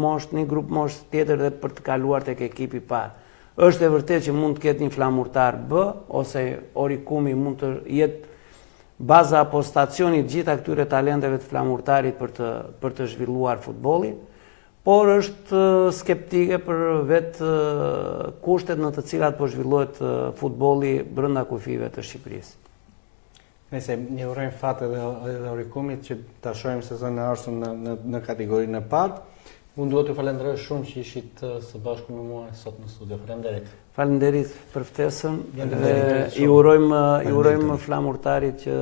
mosh tjetër dhe për të kaluar tek ekipi i parë. Është e vërtetë që mund të ketë një flamurtar B, ose Orikumi mund të jetë baza apo stacioni të gjitha këtyre talenteve të flamurtarit për të zhvilluar futbollin, por është skeptike për vetë kushtet në të cilat po zhvillohet futbolli brenda kufive të Shqipërisë. Nëse një urojmë fat edhe Orikumit që ta shohim sezonin e ardhshëm në kategorinë e parë. Unë duhet t'ju falenderoj shumë që ishit së bashku me mua sot në studio. Faleminderit. Faleminderit për ftesën dhe i urojmë flamurtarit që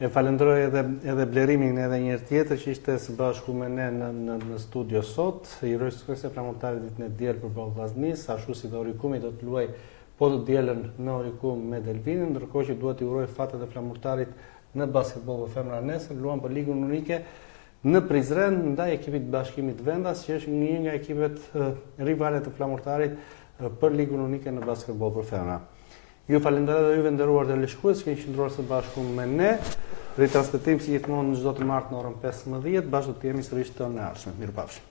e falenderoj edhe Blerimin edhe një herë tjetër që ishte së bashku me ne në studio sot. I uroj sukses flamurtarit ditën e diel përballë Vllaznisë, ashtu si dhe Orikumi do të luajë po të dielën në Orikum me Delvinin, ndërkohë që duhet i uroj fat edhe flamurtarit në basketboll për femra nesër, luan për ligën unike në Prizren ndaj ekipit Bashkimit Vendas, që është një nga ekipet rivale të flamurtarit për ligën unike në basketboll për femra. Ju falenderoj dhe juve nderuar televizionistë që keni qëndruar së bashku me ne. Ritransmetim si gjithmonë çdo të martë në orën 15, bashkë do të jemi sërish të në ardhshme. Mirupafshim.